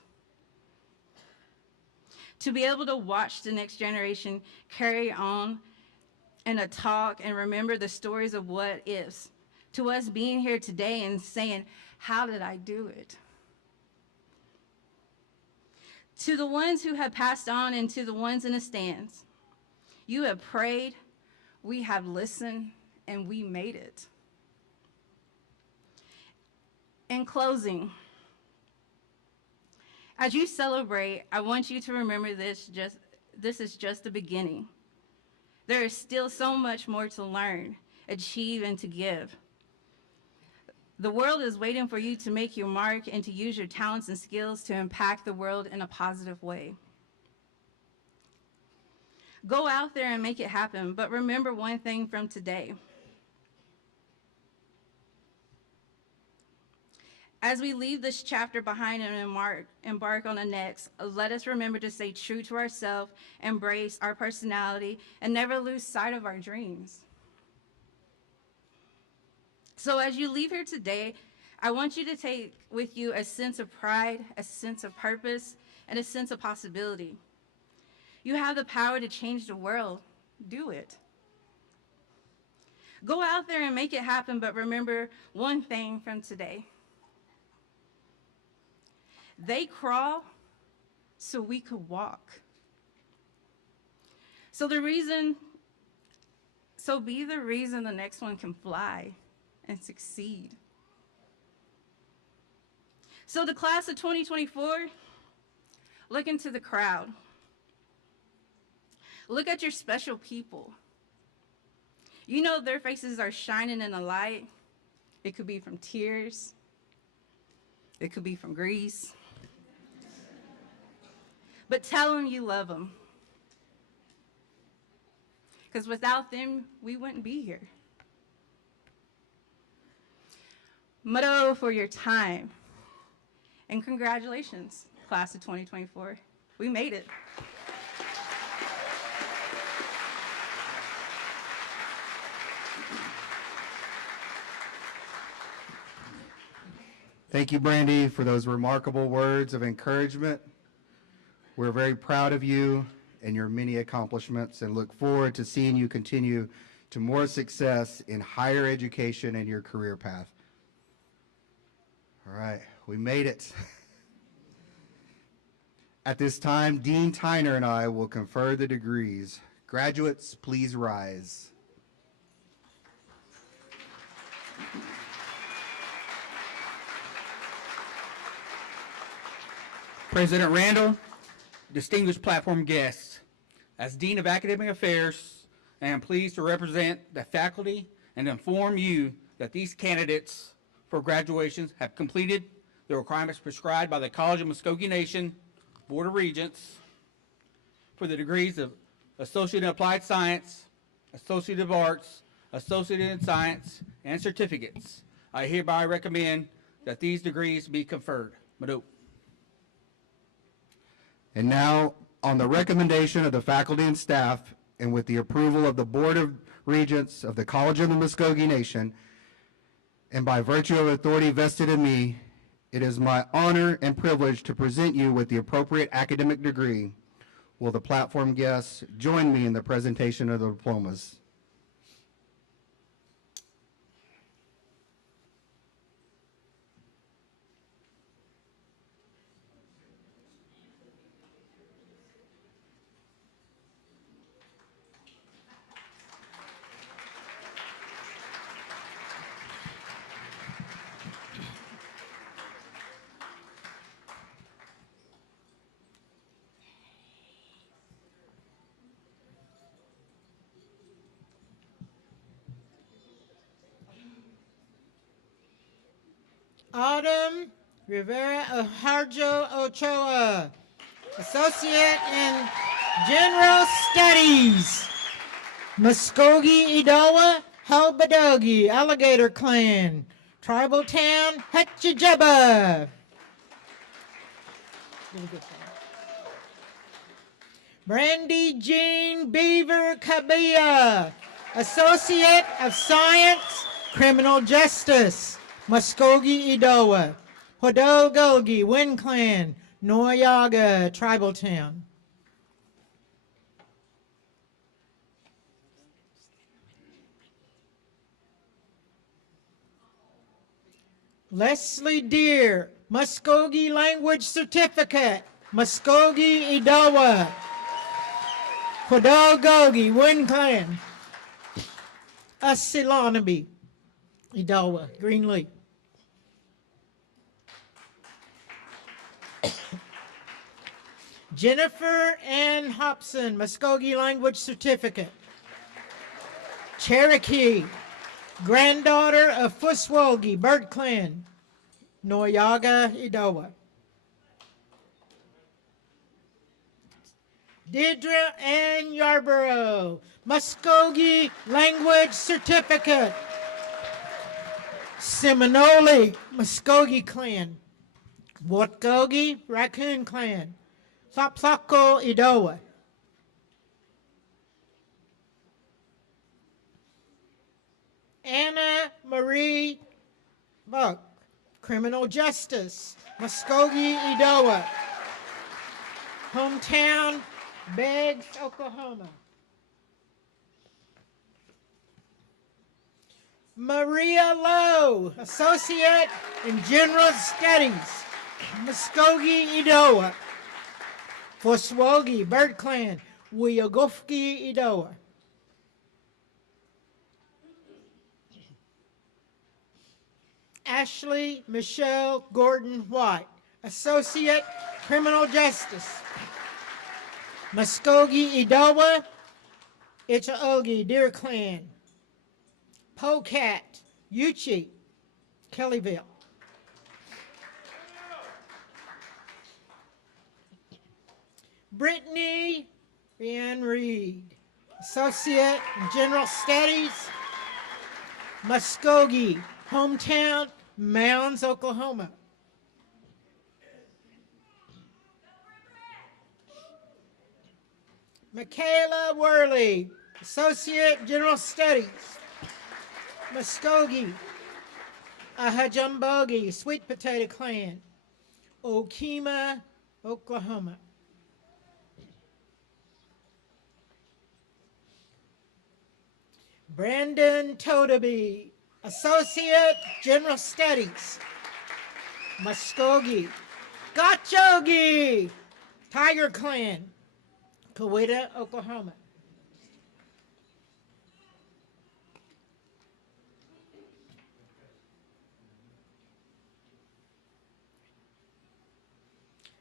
To be able to watch the next generation carry on in a talk and remember the stories of what ifs, to us being here today and saying, how did I do it? To the ones who have passed on and to the ones in the stands, you have prayed, we have listened, and we made it. In closing, as you celebrate, I want you to remember this is just the beginning. There is still so much more to learn, achieve, and to give. The world is waiting for you to make your mark and to use your talents and skills to impact the world in a positive way. Go out there and make it happen, but remember one thing from today. As we leave this chapter behind and embark on the next, let us remember to stay true to ourselves, embrace our personality, and never lose sight of our dreams. So as you leave here today, I want you to take with you a sense of pride, a sense of purpose, and a sense of possibility. You have the power to change the world. Do it. Go out there and make it happen, but remember one thing from today. They crawl so we could walk. So be the reason the next one can fly and succeed. So the class of 2024, look into the crowd. Look at your special people. You know their faces are shining in the light. It could be from tears. It could be from grease. But tell them you love them. Because without them, we wouldn't be here. Mado for your time. And congratulations, class of 2024. We made it. Thank you, Brandy, for those remarkable words of encouragement. We're very proud of you and your many accomplishments and look forward to seeing you continue to more success in higher education and your career path. All right, we made it. At this time, Dean Tyner and I will confer the degrees. Graduates, please rise. President Randall, distinguished platform guests, as Dean of Academic Affairs, I am pleased to represent the faculty and inform you that these candidates for graduations have completed the requirements prescribed by the College of Muskogee Nation Board of Regents for the degrees of Associate in Applied Science, Associate of Arts, Associate in Science, and certificates. I hereby recommend that these degrees be conferred. Mado. And now, on the recommendation of the faculty and staff, and with the approval of the Board of Regents of the College of the Muskogee Nation, and by virtue of authority vested in me, it is my honor and privilege to present you with the appropriate academic degree. Will the platform guests join me in the presentation of the diplomas? Autumn Rivera Harjo Ochoa, Associate in General Studies, Muskogee Edowa Halbadogi, Alligator Clan, Tribal Town, Hatchijaba. Brandy Jean Beaver Kabia, Associate of Science, Criminal Justice, Muskogee Edowa, Hodogolgi, Wind Clan, Noyaga, Tribal Town. Leslie Deere, Muskogee Language Certificate, Muskogee Edowa, Hodogolgi, Wind Clan, Asilanabi, Edowa, Greenleaf. Jennifer Ann Hobson, Muskogee Language Certificate. Cherokee, granddaughter of Fuswogi, Bird Clan, Noyaga, Edowa. Deirdre Ann Yarborough, Muskogee Language Certificate. Seminole, Muskogee Clan. Wotgogi, Raccoon Clan. Thopsako, Edowa. Anna Marie Buck, Criminal Justice, Muskogee, Edowa. Hometown, Beggs, Oklahoma. Maria Lowe, Associate in General Studies, Muskogee, Edowa. Foswogi, Bird Clan, Wiogofki, Edowa. Ashley Michelle Gordon White, Associate Criminal Justice. Muskogee Edowa, Itchaogi Deer Clan. Polecat, Uchi, Kellyville. Brittany Rhiann Reed, Associate in General Studies, Muskogee, hometown, Mounds, Oklahoma. Michaela Worley, Associate General Studies, Muskogee, Ahajumbogi, Sweet Potato Clan, Okemah, Oklahoma. Brandon Todeby, Associate General Studies, Muskogee, Gotchogi, Tiger Clan, Coweta, Oklahoma.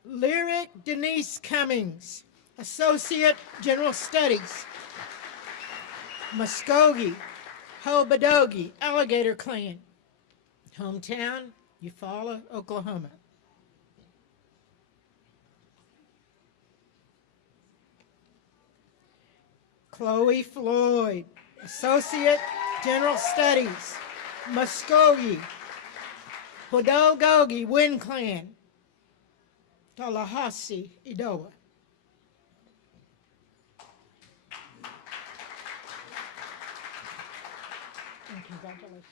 Lyric Denise Cummings, Associate General Studies, Muskogee, Hobodogie, Alligator Clan, hometown, Eufaula, Oklahoma. Chloe Floyd, Associate General Studies, Muskogee, Hodogogie, Wind Clan, Tallahassee, Edowa. And congratulations.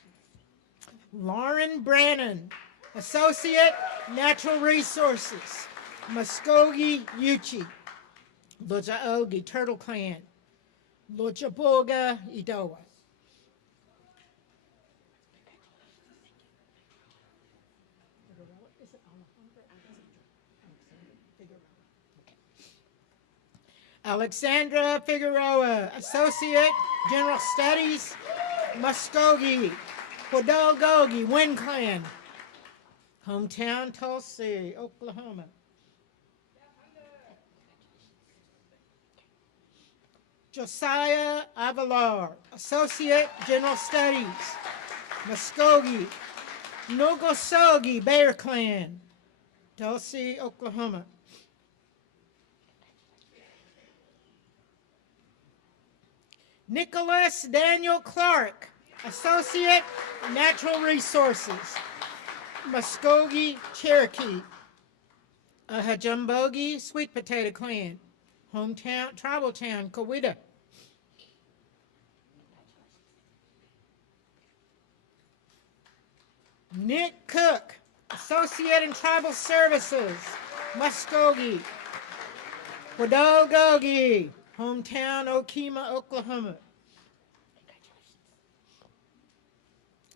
Lauren Brannon, Associate Natural Resources, Muskogee, Uchi, Luchaogi, Turtle Clan, Luchaboga, Edowa. Alexandra Figueroa, Associate General Studies, Muskogee, Hodogogie, Wind Clan, hometown, Tulsa, Oklahoma. Josiah Avalar, Associate General Studies, Muskogee, Nogosogi, Bear Clan, Tulsa, Oklahoma. Nicholas Daniel Clark, Associate Natural Resources, Muskogee, Cherokee, Ahajumbogie, Sweet Potato Clan, hometown, tribal town, Coweta. Nick Cook, Associate in Tribal Services, Muskogee, Wadogogie, hometown, Okemah, Oklahoma.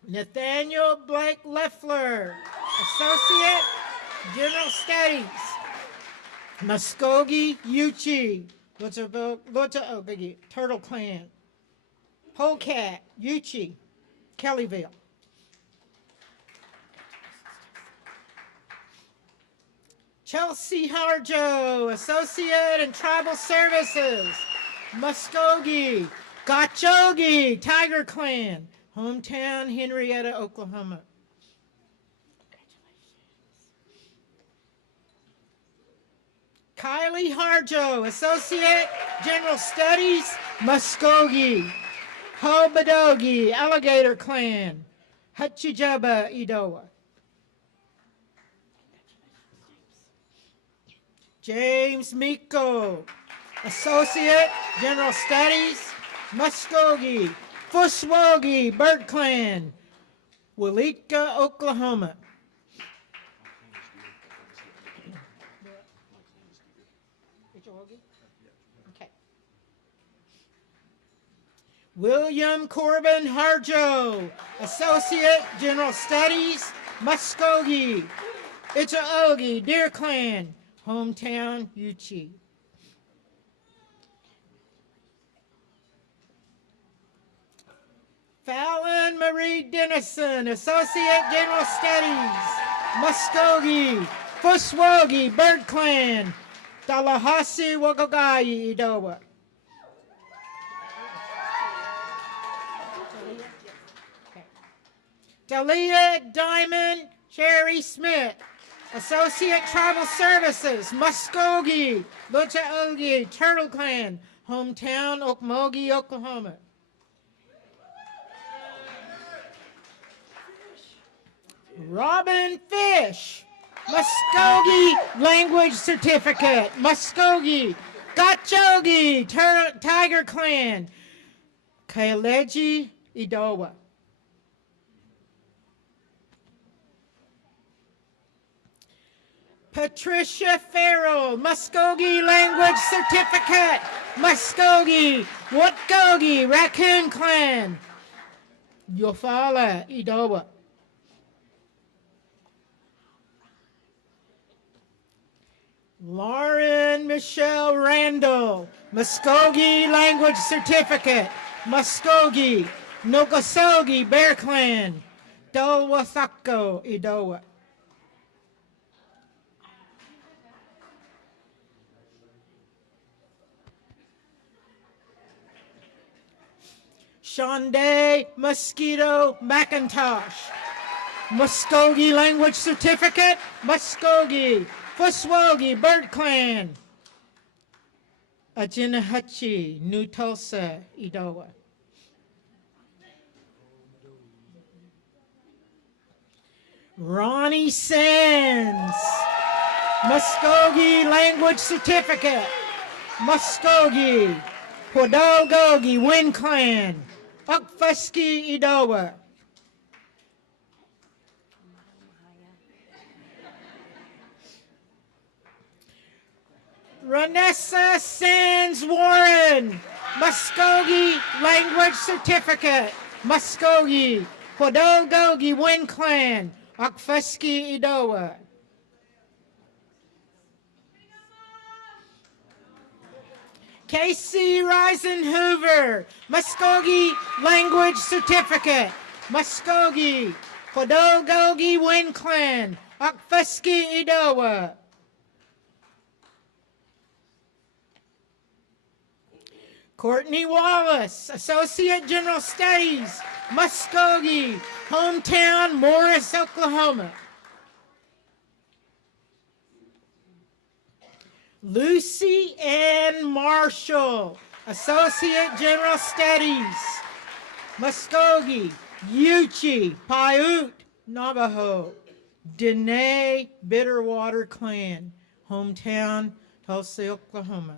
Nathaniel Blake Leffler, Associate General Studies, Muskogee, Uchi, Luchaogogie, Turtle Clan, Polecat, Uchi, Kellyville. Chelsea Harjo, Associate in Tribal Services, Muskogee, Gotchogi, Tiger Clan, hometown, Henrietta, Oklahoma. Kylie Harjo, Associate General Studies, Muskogee, Hobodogie, Alligator Clan, Hutchijaba, Edowa. James Miko, Associate General Studies, Muskogee, Fuswogie, Bird Clan, Waletka, Oklahoma. Okay. William Corbin Harjo, Associate General Studies, Muskogee, Itchaogi, Deer Clan, hometown, Uchi. Fallon Marie Dennison, Associate General Studies, Muskogee, Fuswogie, Bird Clan, Tallahassee, Wagagai, Idoba. Talia Diamond Cherry Smith, Associate Tribal Services, Muskogee, Luchaogie, Turtle Clan, hometown Okmulgee, Oklahoma. Robin Fish, Muskogee Language Certificate, Muskogee, Gotchogie, Tiger Clan, Kaileji, Idowa. Patricia Farrell, Muskogee Language Certificate, Muskogee, Watgogie, Raccoon Clan, Yofala, Idowa. Lauren Michelle Randall, Muskogee Language Certificate, Muskogee, Nokosogi, Bear Clan, Dolwathako, Idowa. Shonday Mosquito McIntosh, Muskogee Language Certificate, Muskogee, Fuswogie, Bird Clan, Ajinahachi, New Tulsa, Idowa. Ronnie Sands, Muskogee Language Certificate, Muskogee, Podolgogie, Wind Clan, Ukfuski, Idowa. Renessa Sands Warren, Muskogee Language Certificate, Muskogee, Podolgogie, Wind Clan, Ukfuski, Idowa. Casey Risen Hoover, Muskogee Language Certificate, Muskogee, Podolgogie, Wind Clan, Ukfuski, Idowa. Courtney Wallace, Associate General Studies, Muskogee, hometown Morris, Oklahoma. Lucy Ann Marshall, Associate General Studies, Muskogee, Yuchi, Paiute, Navajo, Dene, Bitterwater Clan, hometown Tulsa, Oklahoma.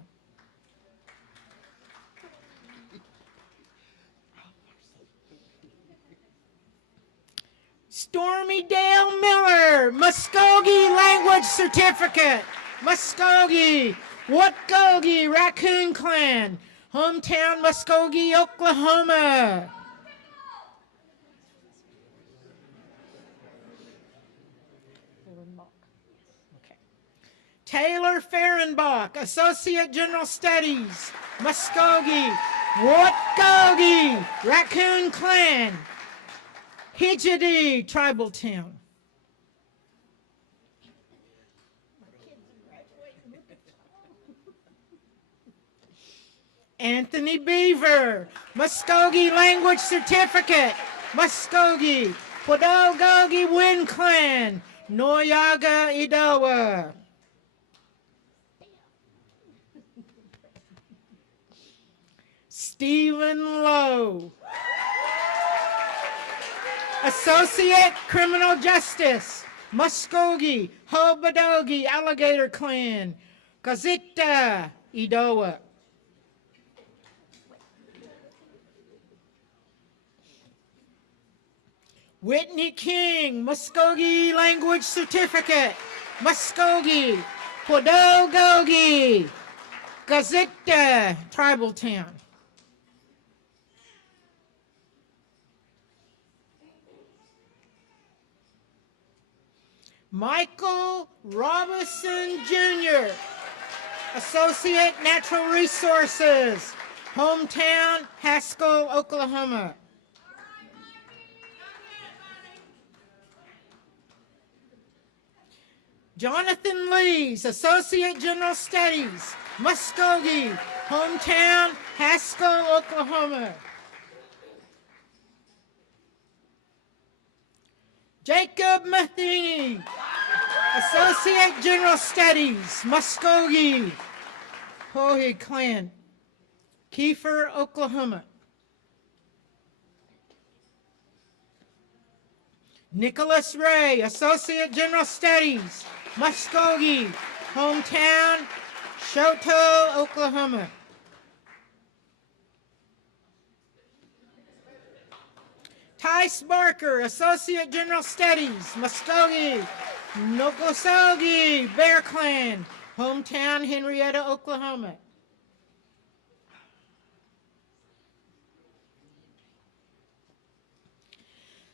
Stormy Dale Miller, Muskogee Language Certificate, Muskogee, Watgogie, Raccoon Clan, hometown Muskogee, Oklahoma. Taylor Fehrenbach, Associate General Studies, Muskogee, Watgogie, Raccoon Clan, Hijadi, Tribal Town. Anthony Beaver, Muskogee Language Certificate, Muskogee, Podolgogie, Wind Clan, Noyaga, Idawa. Stephen Lowe, Associate Criminal Justice, Muskogee, Hobodogie, Alligator Clan, Gazita, Idowa. Whitney King, Muskogee Language Certificate, Muskogee, Podolgogie, Gazita, Tribal Town. Michael Robinson Jr., Associate Natural Resources, hometown Haskell, Oklahoma. Jonathan Lees, Associate General Studies, Muskogee, hometown, Haskell, Oklahoma. Jacob Matheny, Associate General Studies, Muskogee, Hohe Clan, Kiefer, Oklahoma. Nicholas Ray, Associate General Studies, Muskogee, hometown, Shoto, Oklahoma. Tice Barker, Associate General Studies, Muskogee, Nokosogi, Bear Clan, hometown, Henrietta, Oklahoma.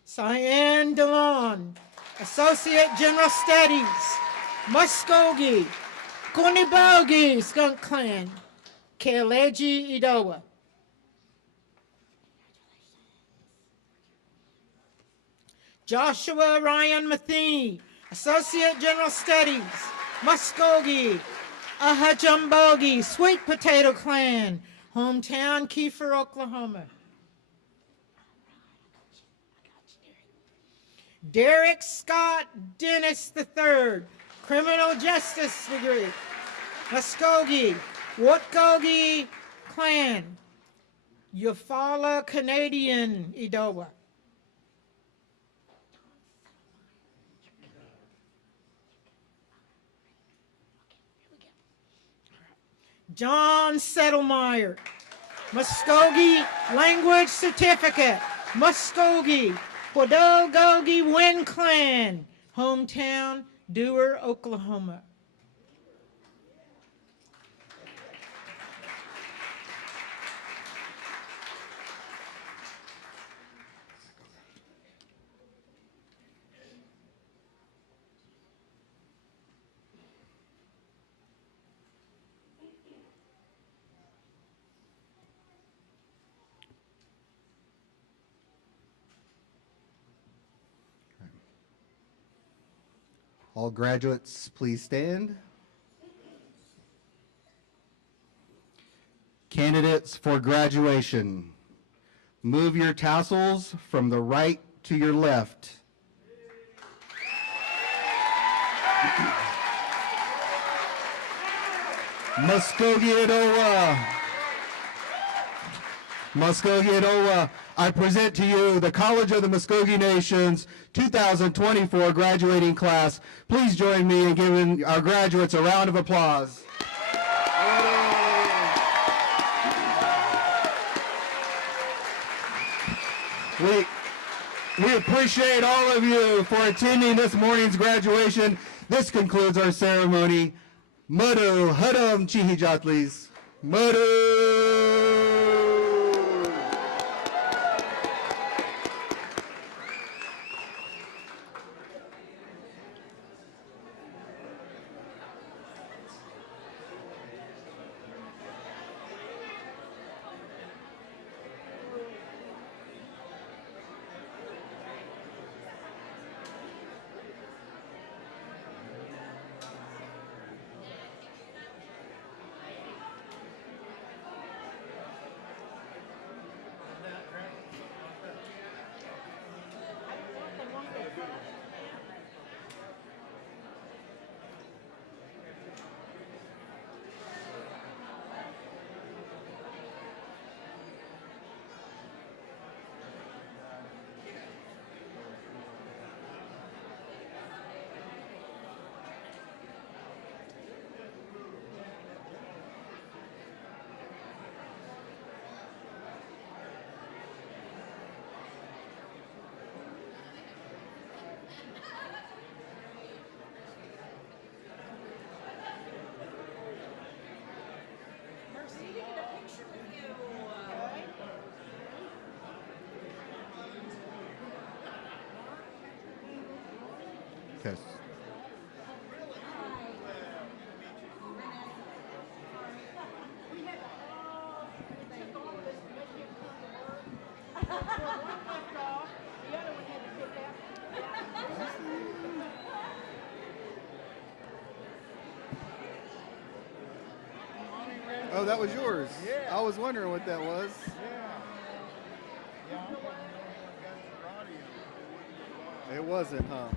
Cyan Delon, Associate General Studies, Muskogee, Konibogi, Skunk Clan, Keleji, Idowa. Joshua Ryan Matheny, Associate General Studies, Muskogee, Ahajumbogi, Sweet Potato Clan, hometown, Kiefer, Oklahoma. Derek Scott Dennis III, Criminal Justice degree, Muskogee, Wotkogi Clan, Eufaula Canadian, Idowa. John Settlemeyer, Muskogee Language Certificate, Muskogee, Wadogogi Win Clan, hometown, Dewar, Oklahoma. All graduates, please stand. Candidates for graduation, move your tassels from the right to your left. Muskogee Edowa. Muskogee Edowa, I present to you the College of the Muskogee Nation's 2024 graduating class. Please join me in giving our graduates a round of applause. We appreciate all of you for attending this morning's graduation. This concludes our ceremony. Madu Hadam Chihijatlis. Madu. Yes. Oh, that was yours? Yeah. I was wondering what that was. Yeah. It wasn't, huh?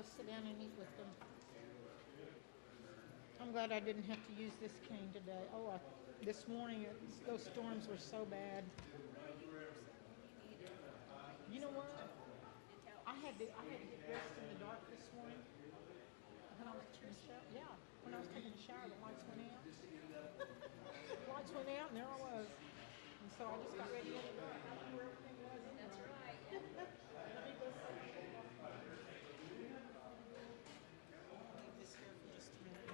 go sit down and eat with them. I'm glad I didn't have to use this cane today. This morning those storms were so bad. You know what? I had to get dressed in the dark this morning when I was taking a shower. Yeah, when I was taking a shower, the lights went out. The lights went out, and there I was. And so I just got ready in the dark. I knew where everything was. That's right. Let me go see. Leave this here for just a minute.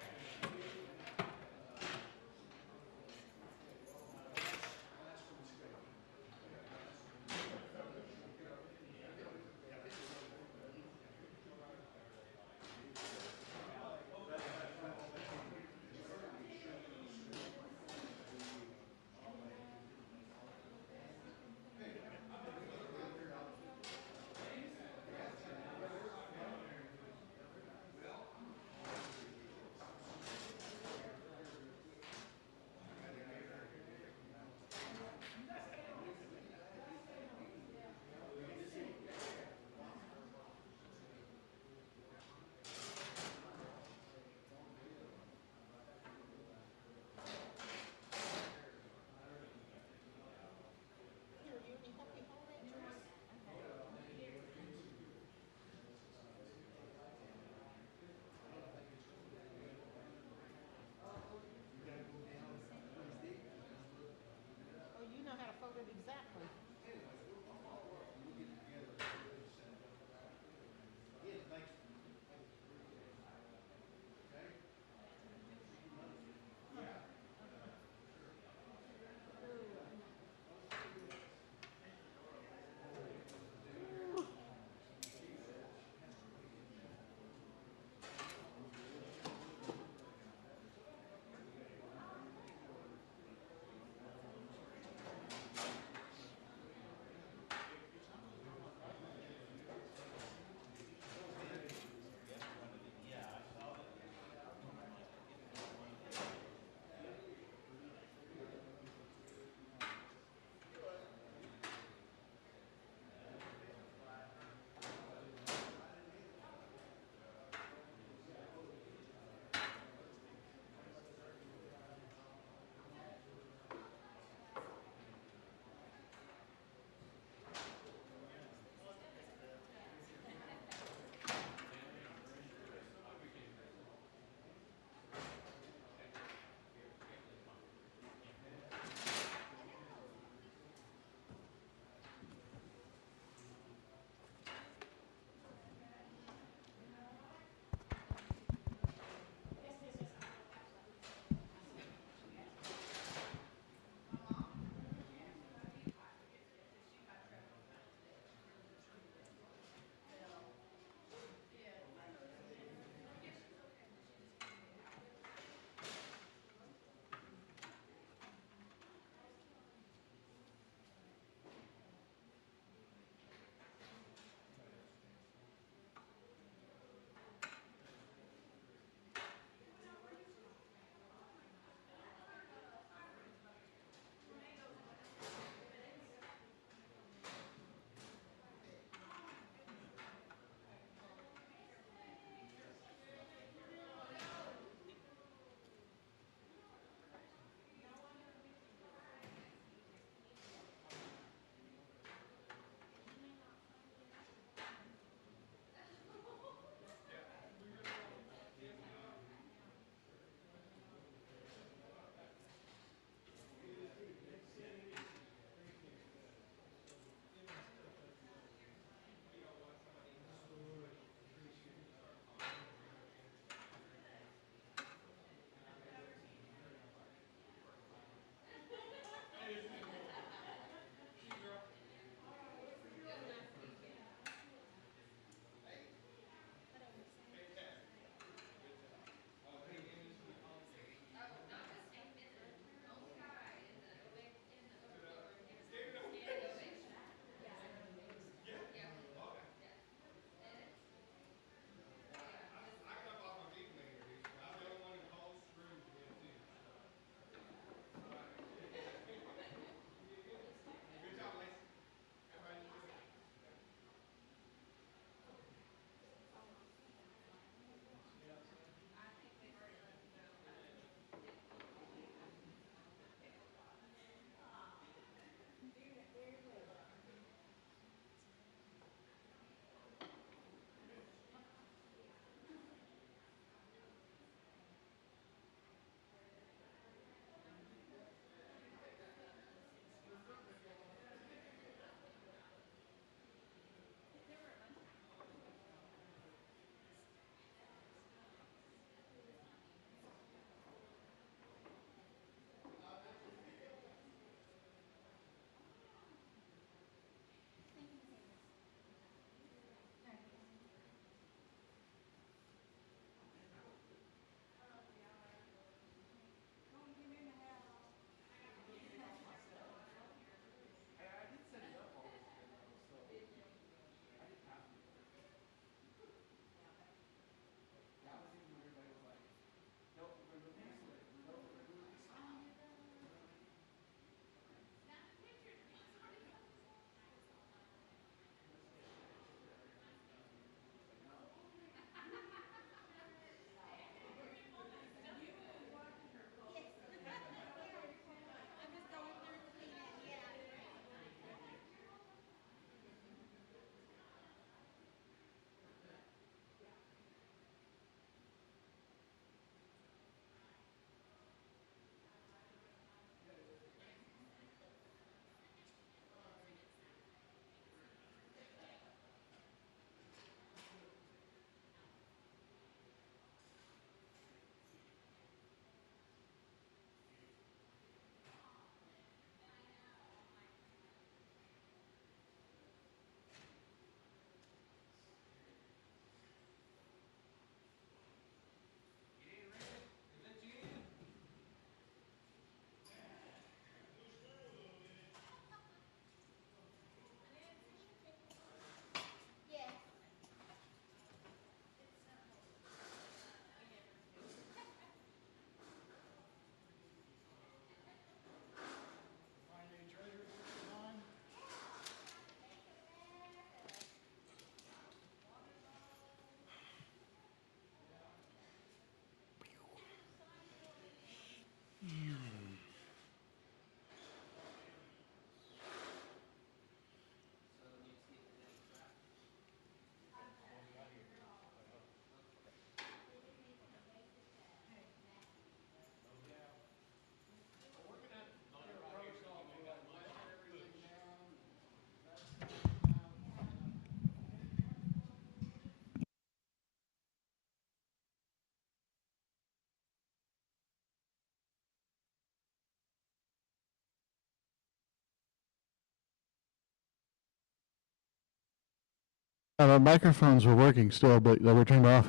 Our microphones were working still, but they were turned off.